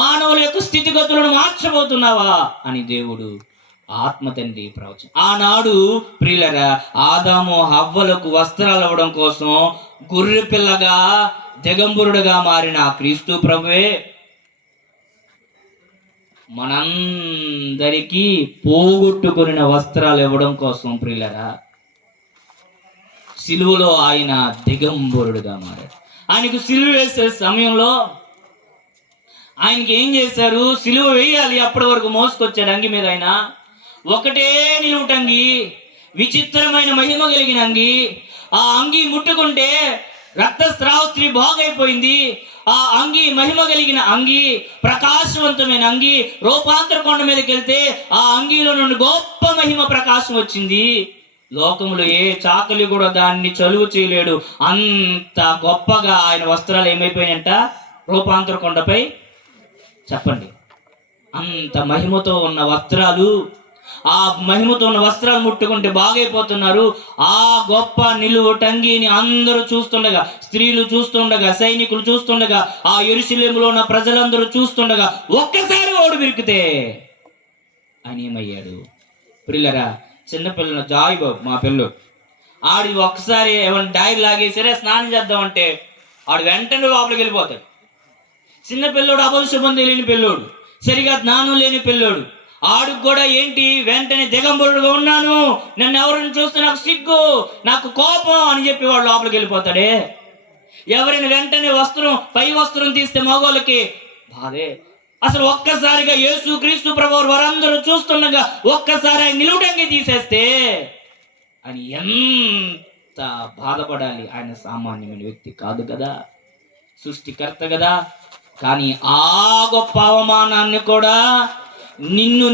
మానవుల యొక్క స్థితిగతులను మార్చబోతున్నావా అని దేవుడు ఆత్మ తండ్రి ప్రవచనం. ఆనాడు ప్రియులరా, ఆదాము హవ్వలకు వస్త్రాలు ఇవ్వడం కోసం గొర్రె పిల్లగా దిగంబరుడుగా మారిన క్రీస్తు ప్రభువే మనందరికీ పోగొట్టుకున్న వస్త్రాలు ఇవ్వడం కోసం ప్రియులరా సిలువలో ఆయన దిగంబరుడుగా మారాడు. ఆయనకు సిలువ వేసే సమయంలో ఆయనకి ఏం చేశారు? సిలువ వేయాలి, అప్పటి వరకు మోసుకొచ్చాడు అంగి మీద. ఆయన ఒకటే నిలువుటంగి, విచిత్రమైన మహిమ కలిగిన అంగి. ఆ అంగి ముట్టుకుంటే రక్తస్రావస్త్రీ బాగైపోయింది. ఆ అంగి మహిమ కలిగిన అంగి, ప్రకాశవంతమైన అంగి. రూపాంతర కొండ మీదకి వెళ్తే ఆ అంగిలో నుండి గొప్ప మహిమ ప్రకాశం వచ్చింది. లోకంలో ఏ చాకలి కూడా దాన్ని చలువ చేయలేడు. అంత గొప్పగా ఆయన వస్త్రాలు ఏమైపోయాయంట రూపాంతర కొండపై. చెప్పండి, అంత మహిమతో ఉన్న వస్త్రాలు, ఆ మహిమతో ఉన్న వస్త్రాలు ముట్టుకుంటే బాగైపోతున్నారు. ఆ గొప్ప నిలువు టంగిని అందరూ చూస్తుండగా, స్త్రీలు చూస్తుండగా, సైనికులు చూస్తుండగా, ఆ యెరూషలేములో ఉన్న ప్రజలందరూ చూస్తుండగా ఒక్కసారి ఓడి విరికితే ఆయన ఏమయ్యాడు? పిల్లరా, చిన్నపిల్లల జాయ్ బాబు మా పిల్లలు ఆడి ఒక్కసారి ఏమైనా డైర్ లాగేసరే స్నానం చేద్దామంటే ఆడు వెంటనే లోపలికి వెళ్ళిపోతాడు. చిన్నపిల్లోడు, అపరిశుభ్రం తెలియని పిల్లోడు, సరిగా జ్ఞానం లేని పిల్లోడు, ఆడికి కూడా ఏంటి వెంటనే దిగంబరుడుగా ఉన్నాను, నన్ను ఎవరిని చూస్తే నాకు సిగ్గు, నాకు కోపం అని చెప్పి వాడు లోపలికి వెళ్ళిపోతాడే. ఎవరైనా వెంటనే వస్త్రం, పై వస్త్రం తీస్తే మగవాళ్ళకి బాధే. అసలు ఒక్కసారిగా యేసు క్రీస్తు ప్రభువు వారందరూ చూస్తుండగా ఒక్కసారి ఆయన నిలువుటంగి తీసేస్తే అని ఎంత బాధపడాలి. ఆయన సామాన్యమైన వ్యక్తి కాదు కదా, సృష్టికర్త కదా. కానీ ఆ గొప్ప అవమానాన్ని కూడా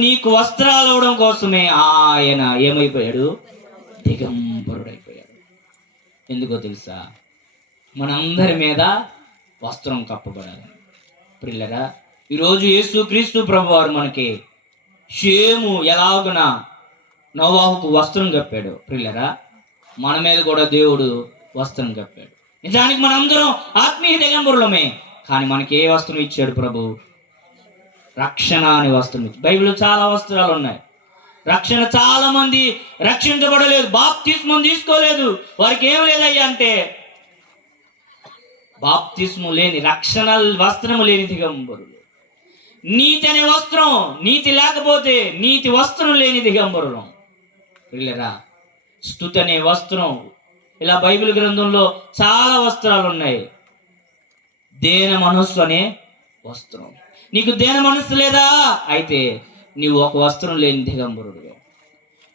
నీకు వస్త్రాలు అవడం కోసమే ఆయన ఏమైపోయాడు? దిగంబరుడైపోయాడు. ఎందుకో తెలుసా? మనందరి మీద వస్త్రం కప్పబడాలి. ప్రియులరా, ఈరోజు యేసు క్రీస్తు ప్రభు వారు మనకి షేము ఎలాగున నోవాహుకు వస్త్రం కప్పాడు, ప్రియులరా మన మీద కూడా దేవుడు వస్త్రం కప్పాడు. నిజానికి మనందరం ఆత్మీయ దిగంబరులమే. కానీ మనకి ఏ వస్త్రం ఇచ్చాడు ప్రభు? రక్షణ అనే వస్త్రం ఇచ్చి. బైబిల్లో చాలా వస్త్రాలు ఉన్నాయి. రక్షణ, చాలా మంది రక్షించబడలేదు, బాప్తిస్మం తీసుకోలేదు. వారికి ఏం లేదయ్యా అంటే బాప్తిస్ము లేని, రక్షణ వస్త్రము లేని దిగంబరులు. నీతి అనే వస్త్రం, నీతి లేకపోతే నీతి వస్త్రం లేని దిగంబరులం. పిల్లరా, స్తుతి అనే వస్త్రం, ఇలా బైబిల్ గ్రంథంలో చాలా వస్త్రాలు ఉన్నాయి. దేన మనస్సు అనే వస్త్రం. నీకు దేన మనస్సు లేదా? అయితే నీవు ఒక వస్త్రం లేని దిగంబరుడుగా.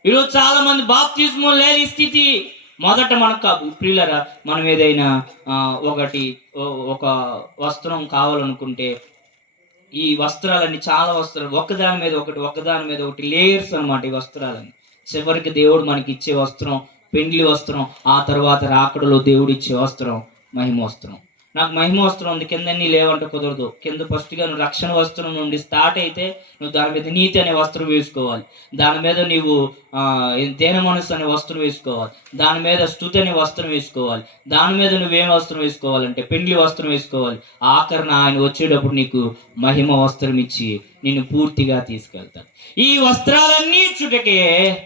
ఈరోజు చాలా మంది బాప్తిస్మం లేని స్థితి. మొదట మనకు ప్రియులరా, మనం ఏదైనా ఒక వస్త్రం కావాలనుకుంటే ఈ వస్త్రాలన్నీ, చాలా వస్త్రాలు ఒకదాని మీద ఒకటి లేయర్స్ అనమాట. ఈ వస్త్రాలన్నీ చివరికి దేవుడు మనకి ఇచ్చే వస్త్రం పెండ్లి వస్త్రం, ఆ తర్వాత రాకడలో దేవుడు ఇచ్చే వస్త్రం మహిమ వస్త్రం. నాకు మహిమ వస్త్రం ఉంది, కింద అన్నీ లేవంటే కుదరదు. కింద ఫస్ట్గా నువ్వు రక్షణ వస్త్రం నుండి స్టార్ట్ అయితే నువ్వు దాని మీద నీతి అనే వస్త్రం వేసుకోవాలి. దాని మీద నీవు దేన మనస్సు అనే వస్త్రం వేసుకోవాలి. దాని మీద స్తుతి అనే వస్త్రం వేసుకోవాలి. దాని మీద నువ్వేం వస్త్రం వేసుకోవాలంటే పెండ్లి వస్త్రం వేసుకోవాలి. ఆఖరణ ఆయన వచ్చేటప్పుడు నీకు మహిమ వస్త్రం ఇచ్చి నిన్ను పూర్తిగా తీసుకెళ్తాడు. ఈ వస్త్రాలన్నీ చుటకే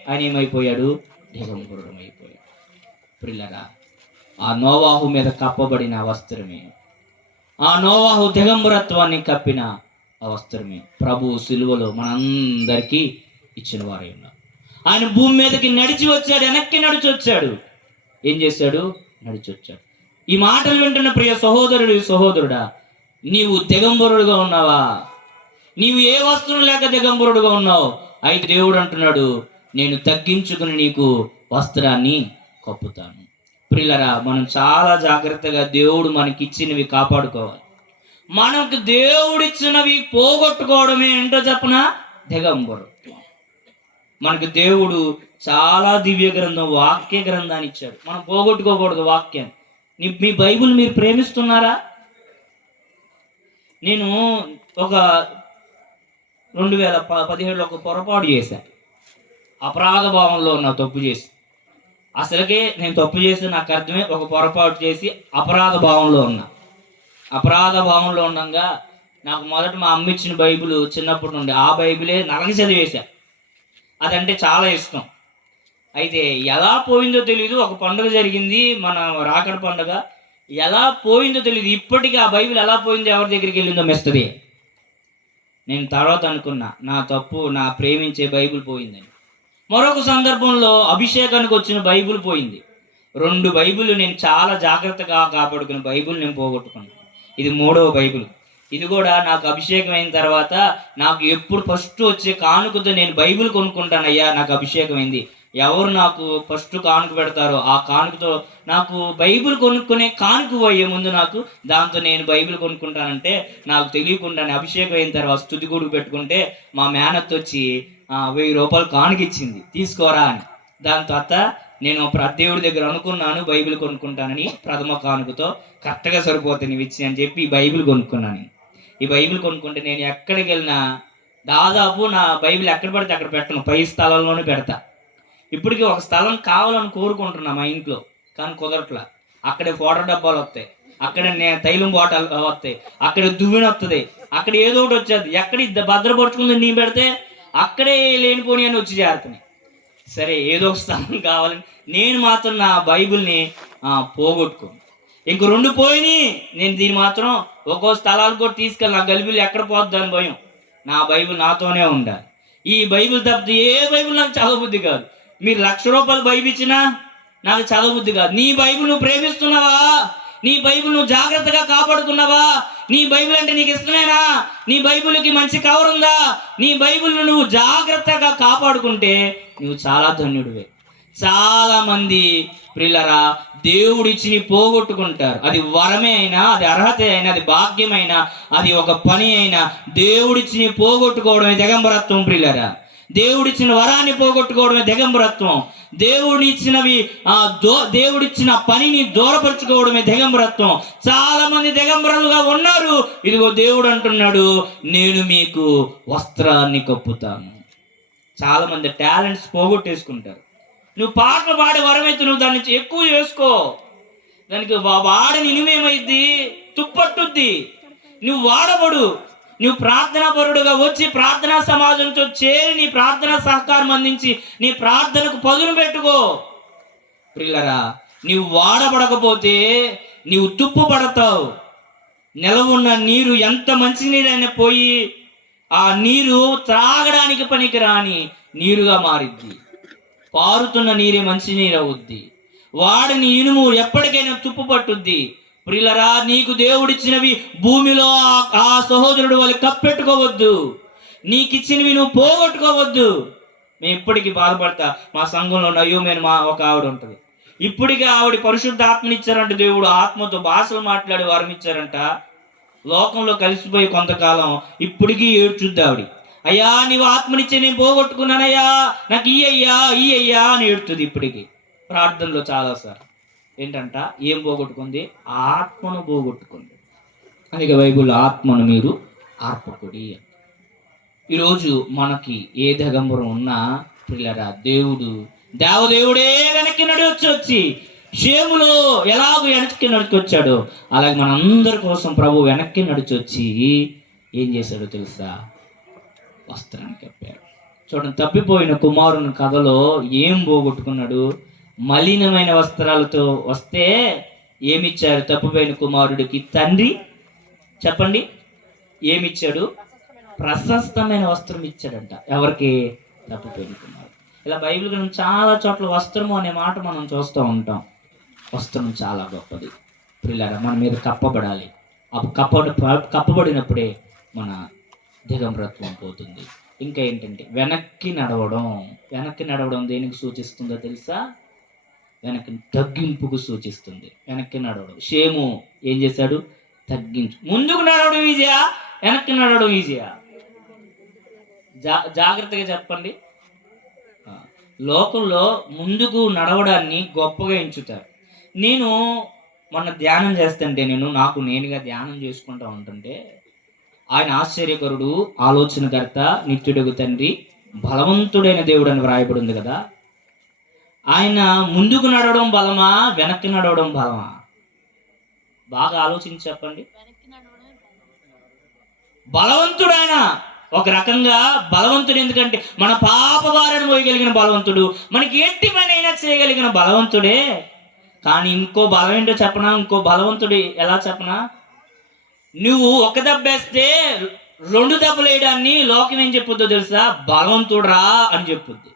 ఆయన ఏమైపోయాడు? దిగంబరుడు అయిపోయాడు. ప్రియులరా, ఆ నోవాహు మీద కప్పబడిన వస్త్రమే, ఆ నోవాహు దిగంబరత్వాన్ని కప్పిన ఆ వస్త్రమే ప్రభు సిలువలో మనందరికీ ఇచ్చిన వారై ఉన్నారు. ఆయన భూమి మీదకి నడిచి వచ్చాడు, వెనక్కి నడిచి వచ్చాడు. ఏం చేశాడు? నడిచి వచ్చాడు. ఈ మాటలు వింటున్న ప్రియ సహోదరుడా, నీవు దిగంబరుడుగా ఉన్నావా? నీవు ఏ వస్త్రం లేక దిగంబరుడుగా ఉన్నావు? అయితే దేవుడు అంటున్నాడు, నేను తగ్గించుకుని నీకు వస్త్రాన్ని కప్పుతాను. ప్రియులరా, మనం చాలా జాగ్రత్తగా దేవుడు మనకిచ్చినవి కాపాడుకోవాలి. మనకు దేవుడిచ్చినవి పోగొట్టుకోవడమే ఏంటో చెప్పన, దిగంబరం. మనకు దేవుడు చాలా దివ్య గ్రంథం, వాక్య గ్రంథాన్ని ఇచ్చాడు. మనం పోగొట్టుకోకూడదు వాక్యాన్ని. మీ బైబిల్ మీరు ప్రేమిస్తున్నారా? నేను ఒక 2017లో ఒక పొరపాటు చేశాను. అపరాధ భావంలో ఉన్న తప్పు చేసి, అసలుకే నేను తప్పు చేసి నాకు అర్థమే, ఒక పొరపాటు చేసి అపరాధ భావంలో ఉండగా నాకు మొదట మా అమ్మ ఇచ్చిన బైబిల్ చిన్నప్పటి నుండి ఆ బైబిలే నలగ చదివేశా. అదంటే చాలా ఇష్టం. అయితే ఎలా పోయిందో తెలియదు. ఒక పండుగ జరిగింది, మన రాకడ పండుగ. ఎలా పోయిందో తెలియదు. ఇప్పటికీ ఆ బైబిల్ ఎలా పోయిందో, ఎవరి దగ్గరికి వెళ్ళిందో మిస్టరీ. నేను తర్వాత అనుకున్నా, నా తప్పు, నా ప్రేమించే బైబిల్ పోయిందని. మరొక సందర్భంలో అభిషేకానికి వచ్చిన బైబిల్ పోయింది. 2 బైబిల్ నేను చాలా జాగ్రత్తగా కాపాడుకున్న బైబిల్ నేను పోగొట్టుకున్నాను. ఇది 3వ బైబిల్. ఇది కూడా నాకు అభిషేకం అయిన తర్వాత, నాకు ఎప్పుడు ఫస్ట్ వచ్చే కానుకతో నేను బైబిల్ కొనుక్కుంటానయ్యా, నాకు అభిషేకం అయింది. ఎవరు నాకు ఫస్ట్ కానుక పెడతారో ఆ కానుకతో, నాకు బైబిల్ కొనుక్కునే కానుక పోయే ముందు నాకు దాంతో నేను బైబిల్ కొనుక్కుంటానంటే, నాకు తెలియకుండానే అభిషేకం అయిన తర్వాత స్తుతి గూడుకు పెట్టుకుంటే మా మేనత్త వచ్చి 1000 రూపాయలు కానుక ఇచ్చింది, తీసుకోరా అని. దాంతో అత్త, నేను దేవుడి దగ్గర అనుకున్నాను బైబిల్ కొనుక్కుంటానని, ప్రథమ కానుకతో కరెక్ట్గా సరిపోతే నీవు ఇచ్చి అని చెప్పి ఈ బైబిల్ కొనుక్కున్నాను. ఈ బైబిల్ కొనుక్కుంటే నేను ఎక్కడికి వెళ్ళినా దాదాపు నా బైబిల్ ఎక్కడ పడితే అక్కడ పెట్టను, పై స్థలంలోనే పెడతా. ఇప్పటికీ ఒక స్థలం కావాలని కోరుకుంటున్నా మా ఇంట్లో, కానీ కుదరట్లా. అక్కడే ఫోటో డబ్బాలు వస్తాయి, అక్కడే తైలం బాటలు వస్తాయి, అక్కడ దువ్వెన వస్తుంది, అక్కడ ఏదో ఒకటి వచ్చేది. ఎక్కడ భద్రపరుచుకుంది నీ పెడితే అక్కడే లేనిపోని అని వచ్చి చేరుతున్నాయి. సరే, ఏదో ఒక స్థలం కావాలని నేను మాత్రం నా బైబిల్ని పోగొట్టుకోను. ఇంక 2 పోయినాయి. నేను దీన్ని మాత్రం ఒక్కో స్థలాలకు కూడా తీసుకెళ్ళి, నా గలిబిల్ ఎక్కడ పోద్దు అని భయం. నా బైబిల్ నాతోనే ఉండాలి. ఈ బైబిల్ తప్పితే ఏ బైబిల్ నాకు చదవబుద్ధి కాదు. మీరు 1,00,000 రూపాయలు బైబిల్ ఇచ్చినా నాకు చదవబుద్ధి కాదు. నీ బైబిల్ నువ్వు ప్రేమిస్తున్నావా? నీ బైబిల్ నువ్వు జాగ్రత్తగా కాపాడుకున్నావా? నీ బైబిల్ అంటే నీకు ఇష్టమేనా? నీ బైబిల్కి మంచి కవర్ ఉందా? నీ బైబిల్ నువ్వు జాగ్రత్తగా కాపాడుకుంటే నువ్వు చాలా ధన్యుడివే. చాలా మంది ప్రియులరా, దేవుడిచ్చి పోగొట్టుకుంటారు. అది వరమే అయినా, అది అర్హత అయినా, అది భాగ్యమైనా, అది ఒక పని అయినా, దేవుడిచ్చి పోగొట్టుకోవడమే దిగంబరత్వం. ప్రియులరా, దేవుడిచ్చిన వరాన్ని పోగొట్టుకోవడమే దిగంబరత్వం. దేవుడిచ్చిన పనిని దూరపరుచుకోవడమే దిగంబరత్వం. చాలా మంది దిగంబరులుగా ఉన్నారు. ఇదిగో దేవుడు అంటున్నాడు, నేను మీకు వస్త్రాన్ని కప్పుతాను. చాలా మంది టాలెంట్స్ పోగొట్టేసుకుంటారు. నువ్వు పాటలు పాడే వరమైతే నువ్వు దాన్ని ఎక్కువ చేసుకో. దానికి వాడని నువ్వేమైద్ది, తుప్పట్టుద్ది. నువ్వు వాడబడు. నువ్వు ప్రార్థనా పరుడుగా వచ్చి ప్రార్థనా సమాజంతో చేరి నీ ప్రార్థనా సహకారం అందించి నీ ప్రార్థనకు పదును పెట్టుకో. ప్రియులరా, నీవు వాడబడకపోతే నీవు తుప్పు పడతావు. నిలవున్న నీరు ఎంత మంచి నీరైనా పోయి ఆ నీరు త్రాగడానికి పనికిరాని నీరుగా మారిద్ది. పారుతున్న నీరే మంచి నీరు అవుద్ది. వాడిని ఇనుము ఎప్పటికైనా తుప్పు పట్టుద్ది. ప్రియులరా, నీకు దేవుడిచ్చినవి భూమిలో ఆ సహోదరుడు వాళ్ళు కప్పెట్టుకోవద్దు. నీకు ఇచ్చినవి నువ్వు పోగొట్టుకోవద్దు. మేము ఇప్పటికీ బాధపడతా. మా సంఘంలో నయోమేని మా ఒక ఆవిడ ఉంటుంది. ఇప్పటికీ ఆవిడ పరిశుద్ధ ఆత్మని ఇచ్చారంట. దేవుడు ఆత్మతో భాషలు మాట్లాడి వారం ఇచ్చారంట. లోకంలో కలిసిపోయి కొంతకాలం ఇప్పటికీ ఏడ్చుద్ది ఆవిడ. అయ్యా, నీవు ఆత్మనిచ్చే నేను పోగొట్టుకున్నానయ్యా, నాకు ఈ అయ్యా అని ఏడుతుంది. ఇప్పటికీ ప్రార్థనలో చాలాసార్లు ఏంటంట, ఏం పోగొట్టుకుంది? ఆత్మను పోగొట్టుకుంది. అందుకే బైబిల్ ఆత్మను మీరు ఆర్పకుడి. ఈరోజు మనకి ఏ దిగంబరం ఉన్నా ప్రియులరా, దేవదేవుడే వెనక్కి వచ్చి షేములో ఎలాగో వెనక్కి నడిచొచ్చాడో అలాగే మనందరి కోసం ప్రభు వెనక్కి నడిచొచ్చి ఏం చేశాడో తెలుసా? వస్త్రాన్ని కప్పాడు. చూడండి, తప్పిపోయిన కుమారుని కథలో ఏం పోగొట్టుకున్నాడు? మలినమైన వస్త్రాలతో వస్తే ఏమిచ్చాడు తప్పిపోయిన కుమారుడికి తండ్రి? చెప్పండి, ఏమిచ్చాడు? ప్రశస్తమైన వస్త్రం ఇచ్చాడంట. ఎవరికి? తప్పిపోయిన కుమారుడు. ఇలా బైబిల్ గ్రంథం చాలా చోట్ల వస్త్రము అనే మాట మనం చూస్తూ ఉంటాం. వస్త్రం చాలా గొప్పది ప్రియులారా, మన మీద కప్పబడాలి. కప్పబడినప్పుడే మన దిగంబరత్వం పోతుంది. ఇంకా ఏంటంటే వెనక్కి నడవడం దేనికి సూచిస్తుందో తెలుసా? వెనక్కి తగ్గింపుకు సూచిస్తుంది. వెనక్కి నడవడం. షేము ఏం చేశాడు? తగ్గించు. ముందుకు నడవడం ఈజీయా, వెనక్కి నడవడం ఈజీయా? జాగ్రత్తగా చెప్పండి. లోకంలో ముందుకు నడవడాన్ని గొప్పగా ఎంచుతారు. నేను మొన్న ధ్యానం చేస్తుంటే, నాకు నేనుగా ధ్యానం చేసుకుంటూ ఉంటుంటే, ఆయన ఆశ్చర్యకరుడు, ఆలోచనకర్త, నిత్యుడగు తండ్రి, బలవంతుడైన దేవుడు అని వ్రాయబడి ఉంది కదా. ఆయన ముందుకు నడవడం బలమా, వెనక్కి నడవడం బలమా? బాగా ఆలోచించి చెప్పండి. బలవంతుడైన ఒక రకంగా బలవంతుడు. ఎందుకంటే మన పాప భారాన్ని మోయగలిగిన బలవంతుడు, మనకి ఎట్టి పని అయినా చేయగలిగిన బలవంతుడే. కానీ ఇంకో బలం ఏంటో చెప్పనా? ఇంకో బలవంతుడు ఎలా చెప్పనా? నువ్వు ఒక దెబ్బ వేస్తే 2 దెబ్బలు వేయడాన్ని లోకం ఏం చెప్పుద్దో తెలుసా? బలవంతుడురా అని చెప్పుద్ది.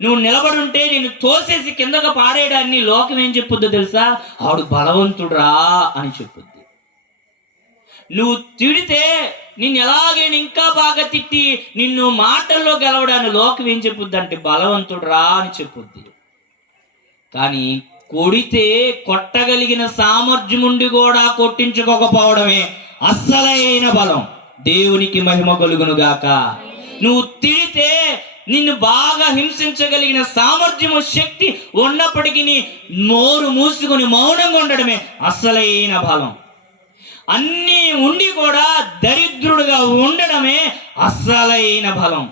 నువ్వు నిలబడి ఉంటే నేను తోసేసి కిందగా పాడేయడాన్ని లోకం ఏం చెప్పుద్దో తెలుసా? ఆవిడ బలవంతుడురా అని చెప్పుద్ది. నువ్వు తిడితే నిన్ను ఎలాగైనా ఇంకా బాగా తిట్టి నిన్ను మాటల్లో గెలవడాన్ని లోకం ఏం చెప్పుద్ది అంటే బలవంతుడురా అని చెప్పుద్ది. కానీ కొడితే కొట్టగలిగిన సామర్థ్యం ఉండి కూడా కొట్టించుకోకపోవడమే అస్సలైన బలం. దేవునికి మహిమ కలుగును గాక. నువ్వు తిడితే నిన్ను బాగా హింసించగలిగిన సామర్థ్యము, శక్తి ఉన్నప్పటికీ నోరు మూసుకొని మౌనంగా ఉండడమే అస్సలైన బలం. అన్నీ ఉండి కూడా దరిద్రుడుగా ఉండడమే అస్సలైన బలం.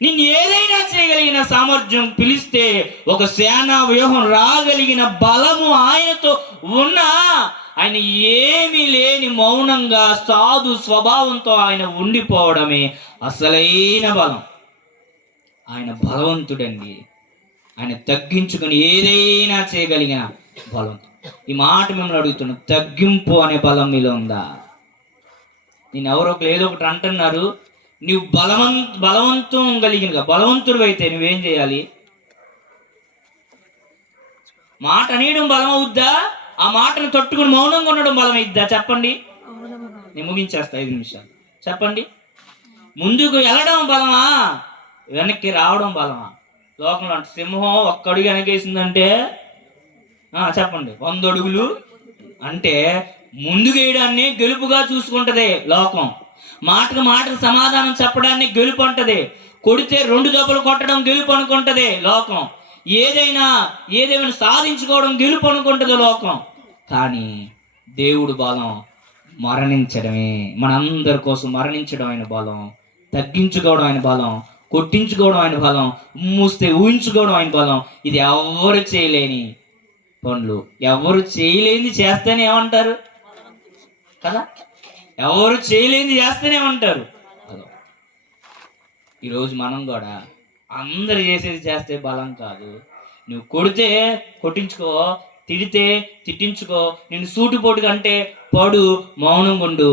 నిన్ను ఏదైనా చేయగలిగిన సామర్థ్యం, పిలిస్తే ఒక సేనా వ్యూహం రాగలిగిన బలము ఆయనతో ఉన్నా ఆయన ఏమీ లేని మౌనంగా సాధు స్వభావంతో ఆయన ఉండిపోవడమే అసలైన బలం. ఆయన బలవంతుడండి. ఆయన తగ్గించుకొని ఏదైనా చేయగలిగిన బలవంతుడు. ఈ మాట మిమ్మల్ని అడుగుతున్నా, తగ్గింపు అనే బలం మీలో ఉందా? నేను ఎవరో ఏదో ఒకటి అంటున్నారు. నువ్వు బలవంతం కలిగినగా బలవంతుడు అయితే నువ్వేం చేయాలి? మాట అనేయడం బలం అవుద్దా? ఆ మాటను తట్టుకుని మౌనంగా ఉండడం బలం అయిద్దా? చెప్పండి. నేను ముగించేస్తా 5 నిమిషాలు. చెప్పండి. ముందుకు వెళ్ళడం బలమా, వెనక్కి రావడం బలమా? లోకంలో అంటే సింహం ఒక్క అడుగు వెనకేసిందంటే చెప్పండి 100 అడుగులు అంటే ముందుకు వేయడాన్ని గెలుపుగా చూసుకుంటది లోకం. మాటకు సమాధానం చెప్పడాన్ని గెలుపు అంటది. కొడితే 2 దెబ్బలు కొట్టడం గెలుపు అనుకుంటది లోకం. ఏదైనా సాధించుకోవడం గెలుపు అనుకుంటది లోకం. కానీ దేవుడు బలం మరణించడమే. మనందరి కోసం మరణించడం ఆయన బలం. తగ్గించుకోవడం ఆయన బలం. కొట్టించుకోవడం ఆయన బలం. మూస్తే ఊహించుకోవడం ఆయన బలం. ఇది ఎవరు చేయలేని పనులు. ఎవరు చేయలేనిది చేస్తేనే ఏమంటారు కదా? ఎవరు చేయలేనిది చేస్తేనే ఉంటారు. ఈరోజు మనం కూడా అందరు చేసేది చేస్తే బలం కాదు. నువ్వు కొడితే కొట్టించుకో, తిడితే తిట్టించుకో, నేను సూటుపోటుగా అంటే పడు, మౌనంగా ఉండు.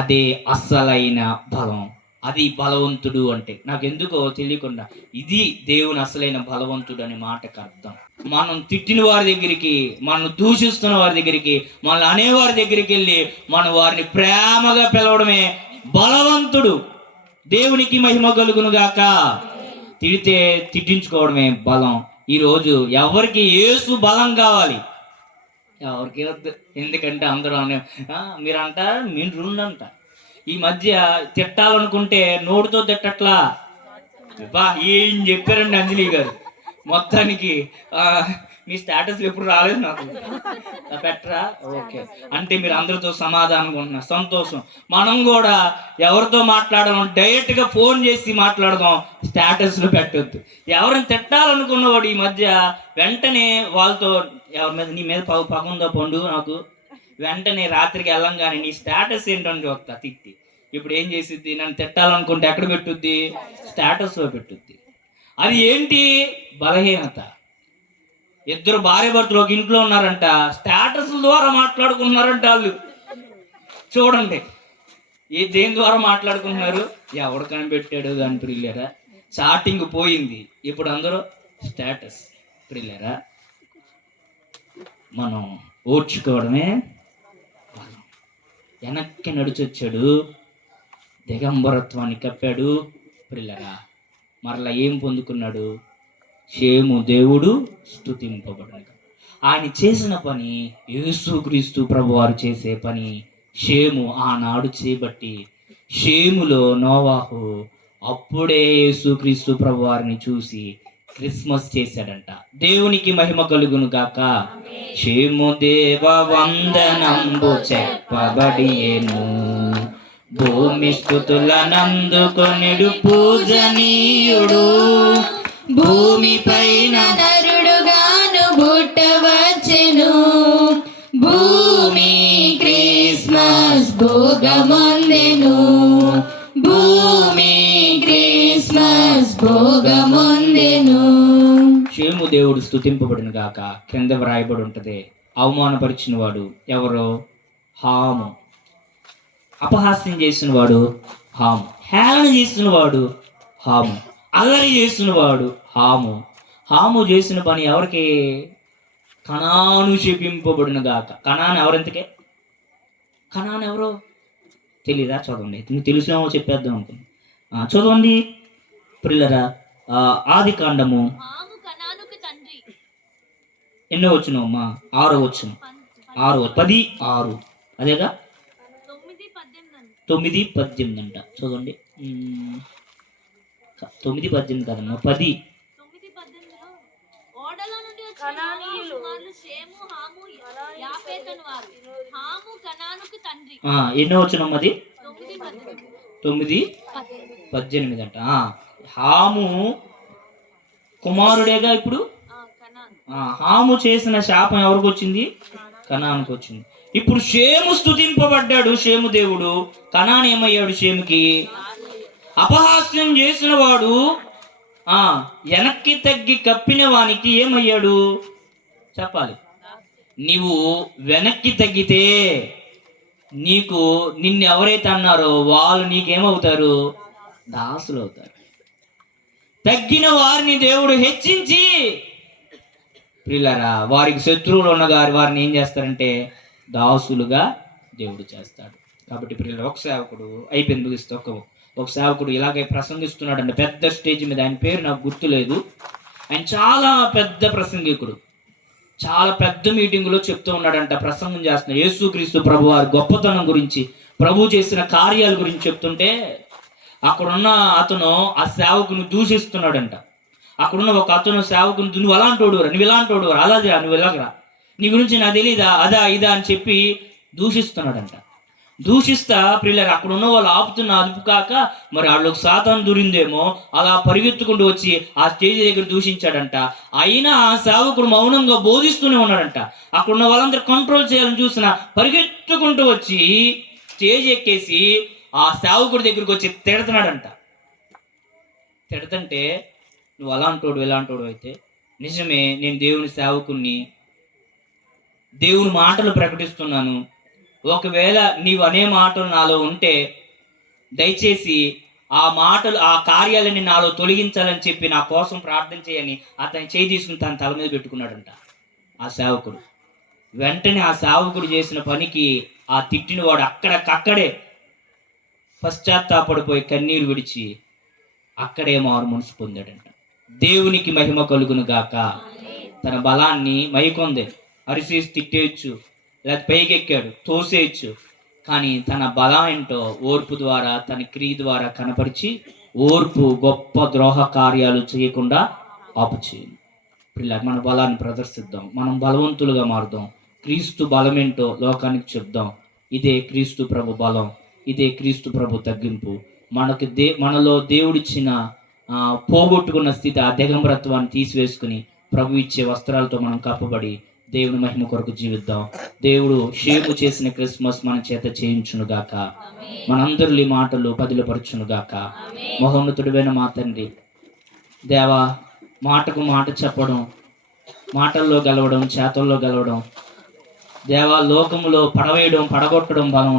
అదే అస్సలైన బలం. అది బలవంతుడు అంటే. నాకు ఎందుకో తెలియకుండా ఇది దేవుని అసలైన బలవంతుడు అనే మాటకు అర్థం. మనం తిట్టిన వారి దగ్గరికి, మనం దూషిస్తున్న వారి దగ్గరికి, మనల్ని అనేవారి దగ్గరికి వెళ్ళి మనం వారిని ప్రేమగా పిలవడమే బలవంతుడు. దేవునికి మహిమ కలుగును గాక. తిడితే తిట్టించుకోవడమే బలం. ఈరోజు ఎవరికి యేసు బలం కావాలి? ఎవరికి వద్దు. ఎందుకంటే అందరూ మీరంట మీరు రెండంట. ఈ మధ్య తిట్టాలనుకుంటే నోటితో తిట్టట్లా. ఏం చెప్పారండి అంజలి గారు? మొత్తానికి మీ స్టేటస్లు ఎప్పుడు రాలేదు నాకు. పెట్టరా? ఓకే. అంటే మీరు అందరితో సమాధానంగా ఉంటున్నారు, సంతోషం. మనం కూడా ఎవరితో మాట్లాడదాం, డైరెక్ట్గా ఫోన్ చేసి మాట్లాడదాం, స్టేటస్లు పెట్టొద్దు. ఎవరిని తిట్టాలనుకున్నవాడు ఈ మధ్య వెంటనే వాళ్ళతో ఎవరి మీద నీ మీద పగుందో పండు నాకు వెంటనే రాత్రికి వెళ్ళంగానే నీ స్టేటస్ ఏంటని చూస్తా తిట్టి. ఇప్పుడు ఏం చేసిద్ది? నన్ను తిట్టాలనుకుంటే ఎక్కడ పెట్టుద్ది? స్టేటస్లో పెట్టుద్ది. అది ఏంటి? బలహీనత. ఇద్దరు భార్య భర్తలు ఒక ఇంట్లో ఉన్నారంట, స్టేటస్ ద్వారా మాట్లాడుకుంటున్నారంట వాళ్ళు. చూడండి దేని ద్వారా మాట్లాడుకుంటున్నారు? ఎవడు కనిపెట్టాడు దాని ప్రియులరా. చాటింగ్ పోయింది, ఇప్పుడు అందరూ స్టేటస్. ప్రియులరా, మనం ఓర్చుకోవడమే. వెనక్కి నడిచొచ్చాడు, దిగంబరత్వాన్ని కప్పాడు. ప్రియులరా, మరలా ఏం పొందుకున్నాడు? షేము దేవుడు స్తుతింపబడును. ఆయన చేసిన పని యేసుక్రీస్తు ప్రభువారు చేసే పని షేము ఆనాడు చేయబట్టి షేములో నోవాహు అప్పుడే యేసుక్రీస్తు ప్రభువారిని చూసి క్రిస్మస్ చేశాడంట. దేవునికి మహిమ కలుగును గాక. షేము దేవ వందనంబు చెప్పబడియేను, భూమి స్తుతుల నందుకొనిడు పూజనీయుడు, భూమి పైన నరుడుగాను పుట్టవచ్చెను, భూమి క్రిస్మస్ భోగమొందెను, భూమి క్రిస్మస్ భోగమొందెను. షేము దేవుడు స్తుతింపబడిన గాక. కింద వ్రాయబడి ఉంటది, అవమానపరిచిన వాడు ఎవరో హాము, అపహాస్యం చేసిన వాడు హాము, హేళన చేసిన వాడు హాము, అల్లరి చేసిన వాడు హాము. హాము చేసిన పని ఎవరికి? కనాను శపింపబడిన గాక. కనాను ఎవరెంతకే? కనాను ఎవరో తెలీదా? చదవండి, మీకు తెలిసినేమో చెప్పేద్దాం అనుకుంది. చదవండి ప్రిల్లరా. ఆది కాండము ఎన్నో వచ్చిన అమ్మా? 6వ వచనం, 10:6 అదేగా, 9:18 అంట. చదవండి. 9:18 కదమ్మా, 10. ఎన్నో వచ్చిన అది? 9:18 అంట. హాము కుమారుడేగా ఇప్పుడు. హాము చేసిన శాపం ఎవరికి వచ్చింది? కనానుకు వచ్చింది. ఇప్పుడు షేము స్తుతింపబడ్డాడు, షేము దేవుడు. కనాను ఏమయ్యాడు? షేముకి అపహాస్యం చేసిన వాడు, వెనక్కి తగ్గి కప్పిన వానికి ఏమయ్యాడు చెప్పాలి. నీవు వెనక్కి తగ్గితే నిన్ను ఎవరైతే అన్నారో వాళ్ళు నీకేమవుతారు? దాసులు అవుతారు. తగ్గిన వారిని దేవుడు హెచ్చించి ప్రియులారా, వారికి శత్రువులు ఉన్న వారిని ఏం చేస్తారంటే దాసులుగా దేవుడు చేస్తాడు. కాబట్టి ప్రియులారా, ఒక సేవకుడు అయిపోయింది, ముగిస్తే ఒక సేవకుడు ఇలాగే ప్రసంగిస్తున్నాడంటే పెద్ద స్టేజ్ మీద. ఆయన పేరు నాకు గుర్తులేదు. ఆయన చాలా పెద్ద ప్రసంగికుడు, చాలా పెద్ద మీటింగులో చెప్తూ ఉన్నాడంట, ప్రసంగం చేస్తున్నాడు. యేసుక్రీస్తు ప్రభు వారి గొప్పతనం గురించి, ప్రభు చేసిన కార్యాల గురించి చెప్తుంటే అక్కడున్న అతను ఆ సేవకుని దూషిస్తున్నాడంట. అక్కడున్న ఒక అతను సేవకుని, నువ్వు అలాంటోడు, నువ్వు ఇలాంటోడు, అలాగే నువ్వు ఇలాగరా, నీ గురించి నాకు తెలీదా, అదా ఇదా అని చెప్పి దూషిస్తున్నాడంట. దూషిస్తా ప్రియులారా, అక్కడ ఉన్న వాళ్ళు ఆపుతున్న అదుపు కాక మరి వాళ్ళకి సాతాను దూరిందేమో, అలా పరిగెత్తుకుంటూ వచ్చి ఆ స్టేజ్ దగ్గర దూషించాడంట. అయినా ఆ సేవకుడు మౌనంగా బోధిస్తూనే ఉన్నాడంట. అక్కడున్న వాళ్ళందరూ కంట్రోల్ చేయాలని చూసిన పరిగెత్తుకుంటూ వచ్చి స్టేజ్ ఎక్కేసి ఆ సేవకుడి దగ్గరికి వచ్చి తిడుతున్నాడంట. తిడుతుంటే, నువ్వు అలాంటోడు ఇలాంటోడు అయితే నిజమే, నేను దేవుని సేవకుణ్ణి, దేవుని మాటలు ప్రకటిస్తున్నాను, ఒకవేళ నీవు అనే మాటలు నాలో ఉంటే దయచేసి ఆ మాటలు, ఆ కార్యాలని నాలో తొలగించాలని చెప్పి నా కోసం ప్రార్థన చేయని అతని చేయి తీసుకుని తన తల మీద పెట్టుకున్నాడంట ఆ సేవకుడు. వెంటనే ఆ సేవకుడు చేసిన పనికి ఆ తిట్టిన వాడు అక్కడే పశ్చాత్తాపడిపోయి కన్నీరు విడిచి అక్కడే మారు మనసు పొందాడంట. దేవునికి మహిమ కలుగును గాక. తన బలాన్ని మైకొందే, అరిసేసి తిట్టేయచ్చు, లేదా పైకెక్కాడు తోసేయచ్చు, కానీ తన బలం ఏంటో ఓర్పు ద్వారా, తన క్రియ ద్వారా కనపరిచి, ఓర్పు గొప్ప ద్రోహ కార్యాలు చేయకుండా ఆపుచేయండి. పిల్లలు, మన బలాన్ని ప్రదర్శిద్దాం, మనం బలవంతులుగా మారుదాం. క్రీస్తు బలమేంటో లోకానికి చెప్దాం. ఇదే క్రీస్తు ప్రభు బలం, ఇదే క్రీస్తు ప్రభు తగ్గింపు. మనలో దేవుడిచ్చిన పోగొట్టుకున్న స్థితి, ఆ దిగంబరత్వాన్ని తీసివేసుకుని ప్రభు ఇచ్చే వస్త్రాలతో మనం కప్పబడి దేవుని మహిమ కొరకు జీవిద్దాం. దేవుడు షేము చేసిన క్రిస్మస్ మన చేత చేయించునుగాక. మనందరి మాటలు పదిలపరచునుగాక. మహోన్నతుడైన మా తండ్రి దేవా, మాటకు మాట చెప్పడం, మాటల్లో గెలవడం, చేతల్లో గెలవడం దేవా, లోకములో పడవేయడం, పడగొట్టడం బలం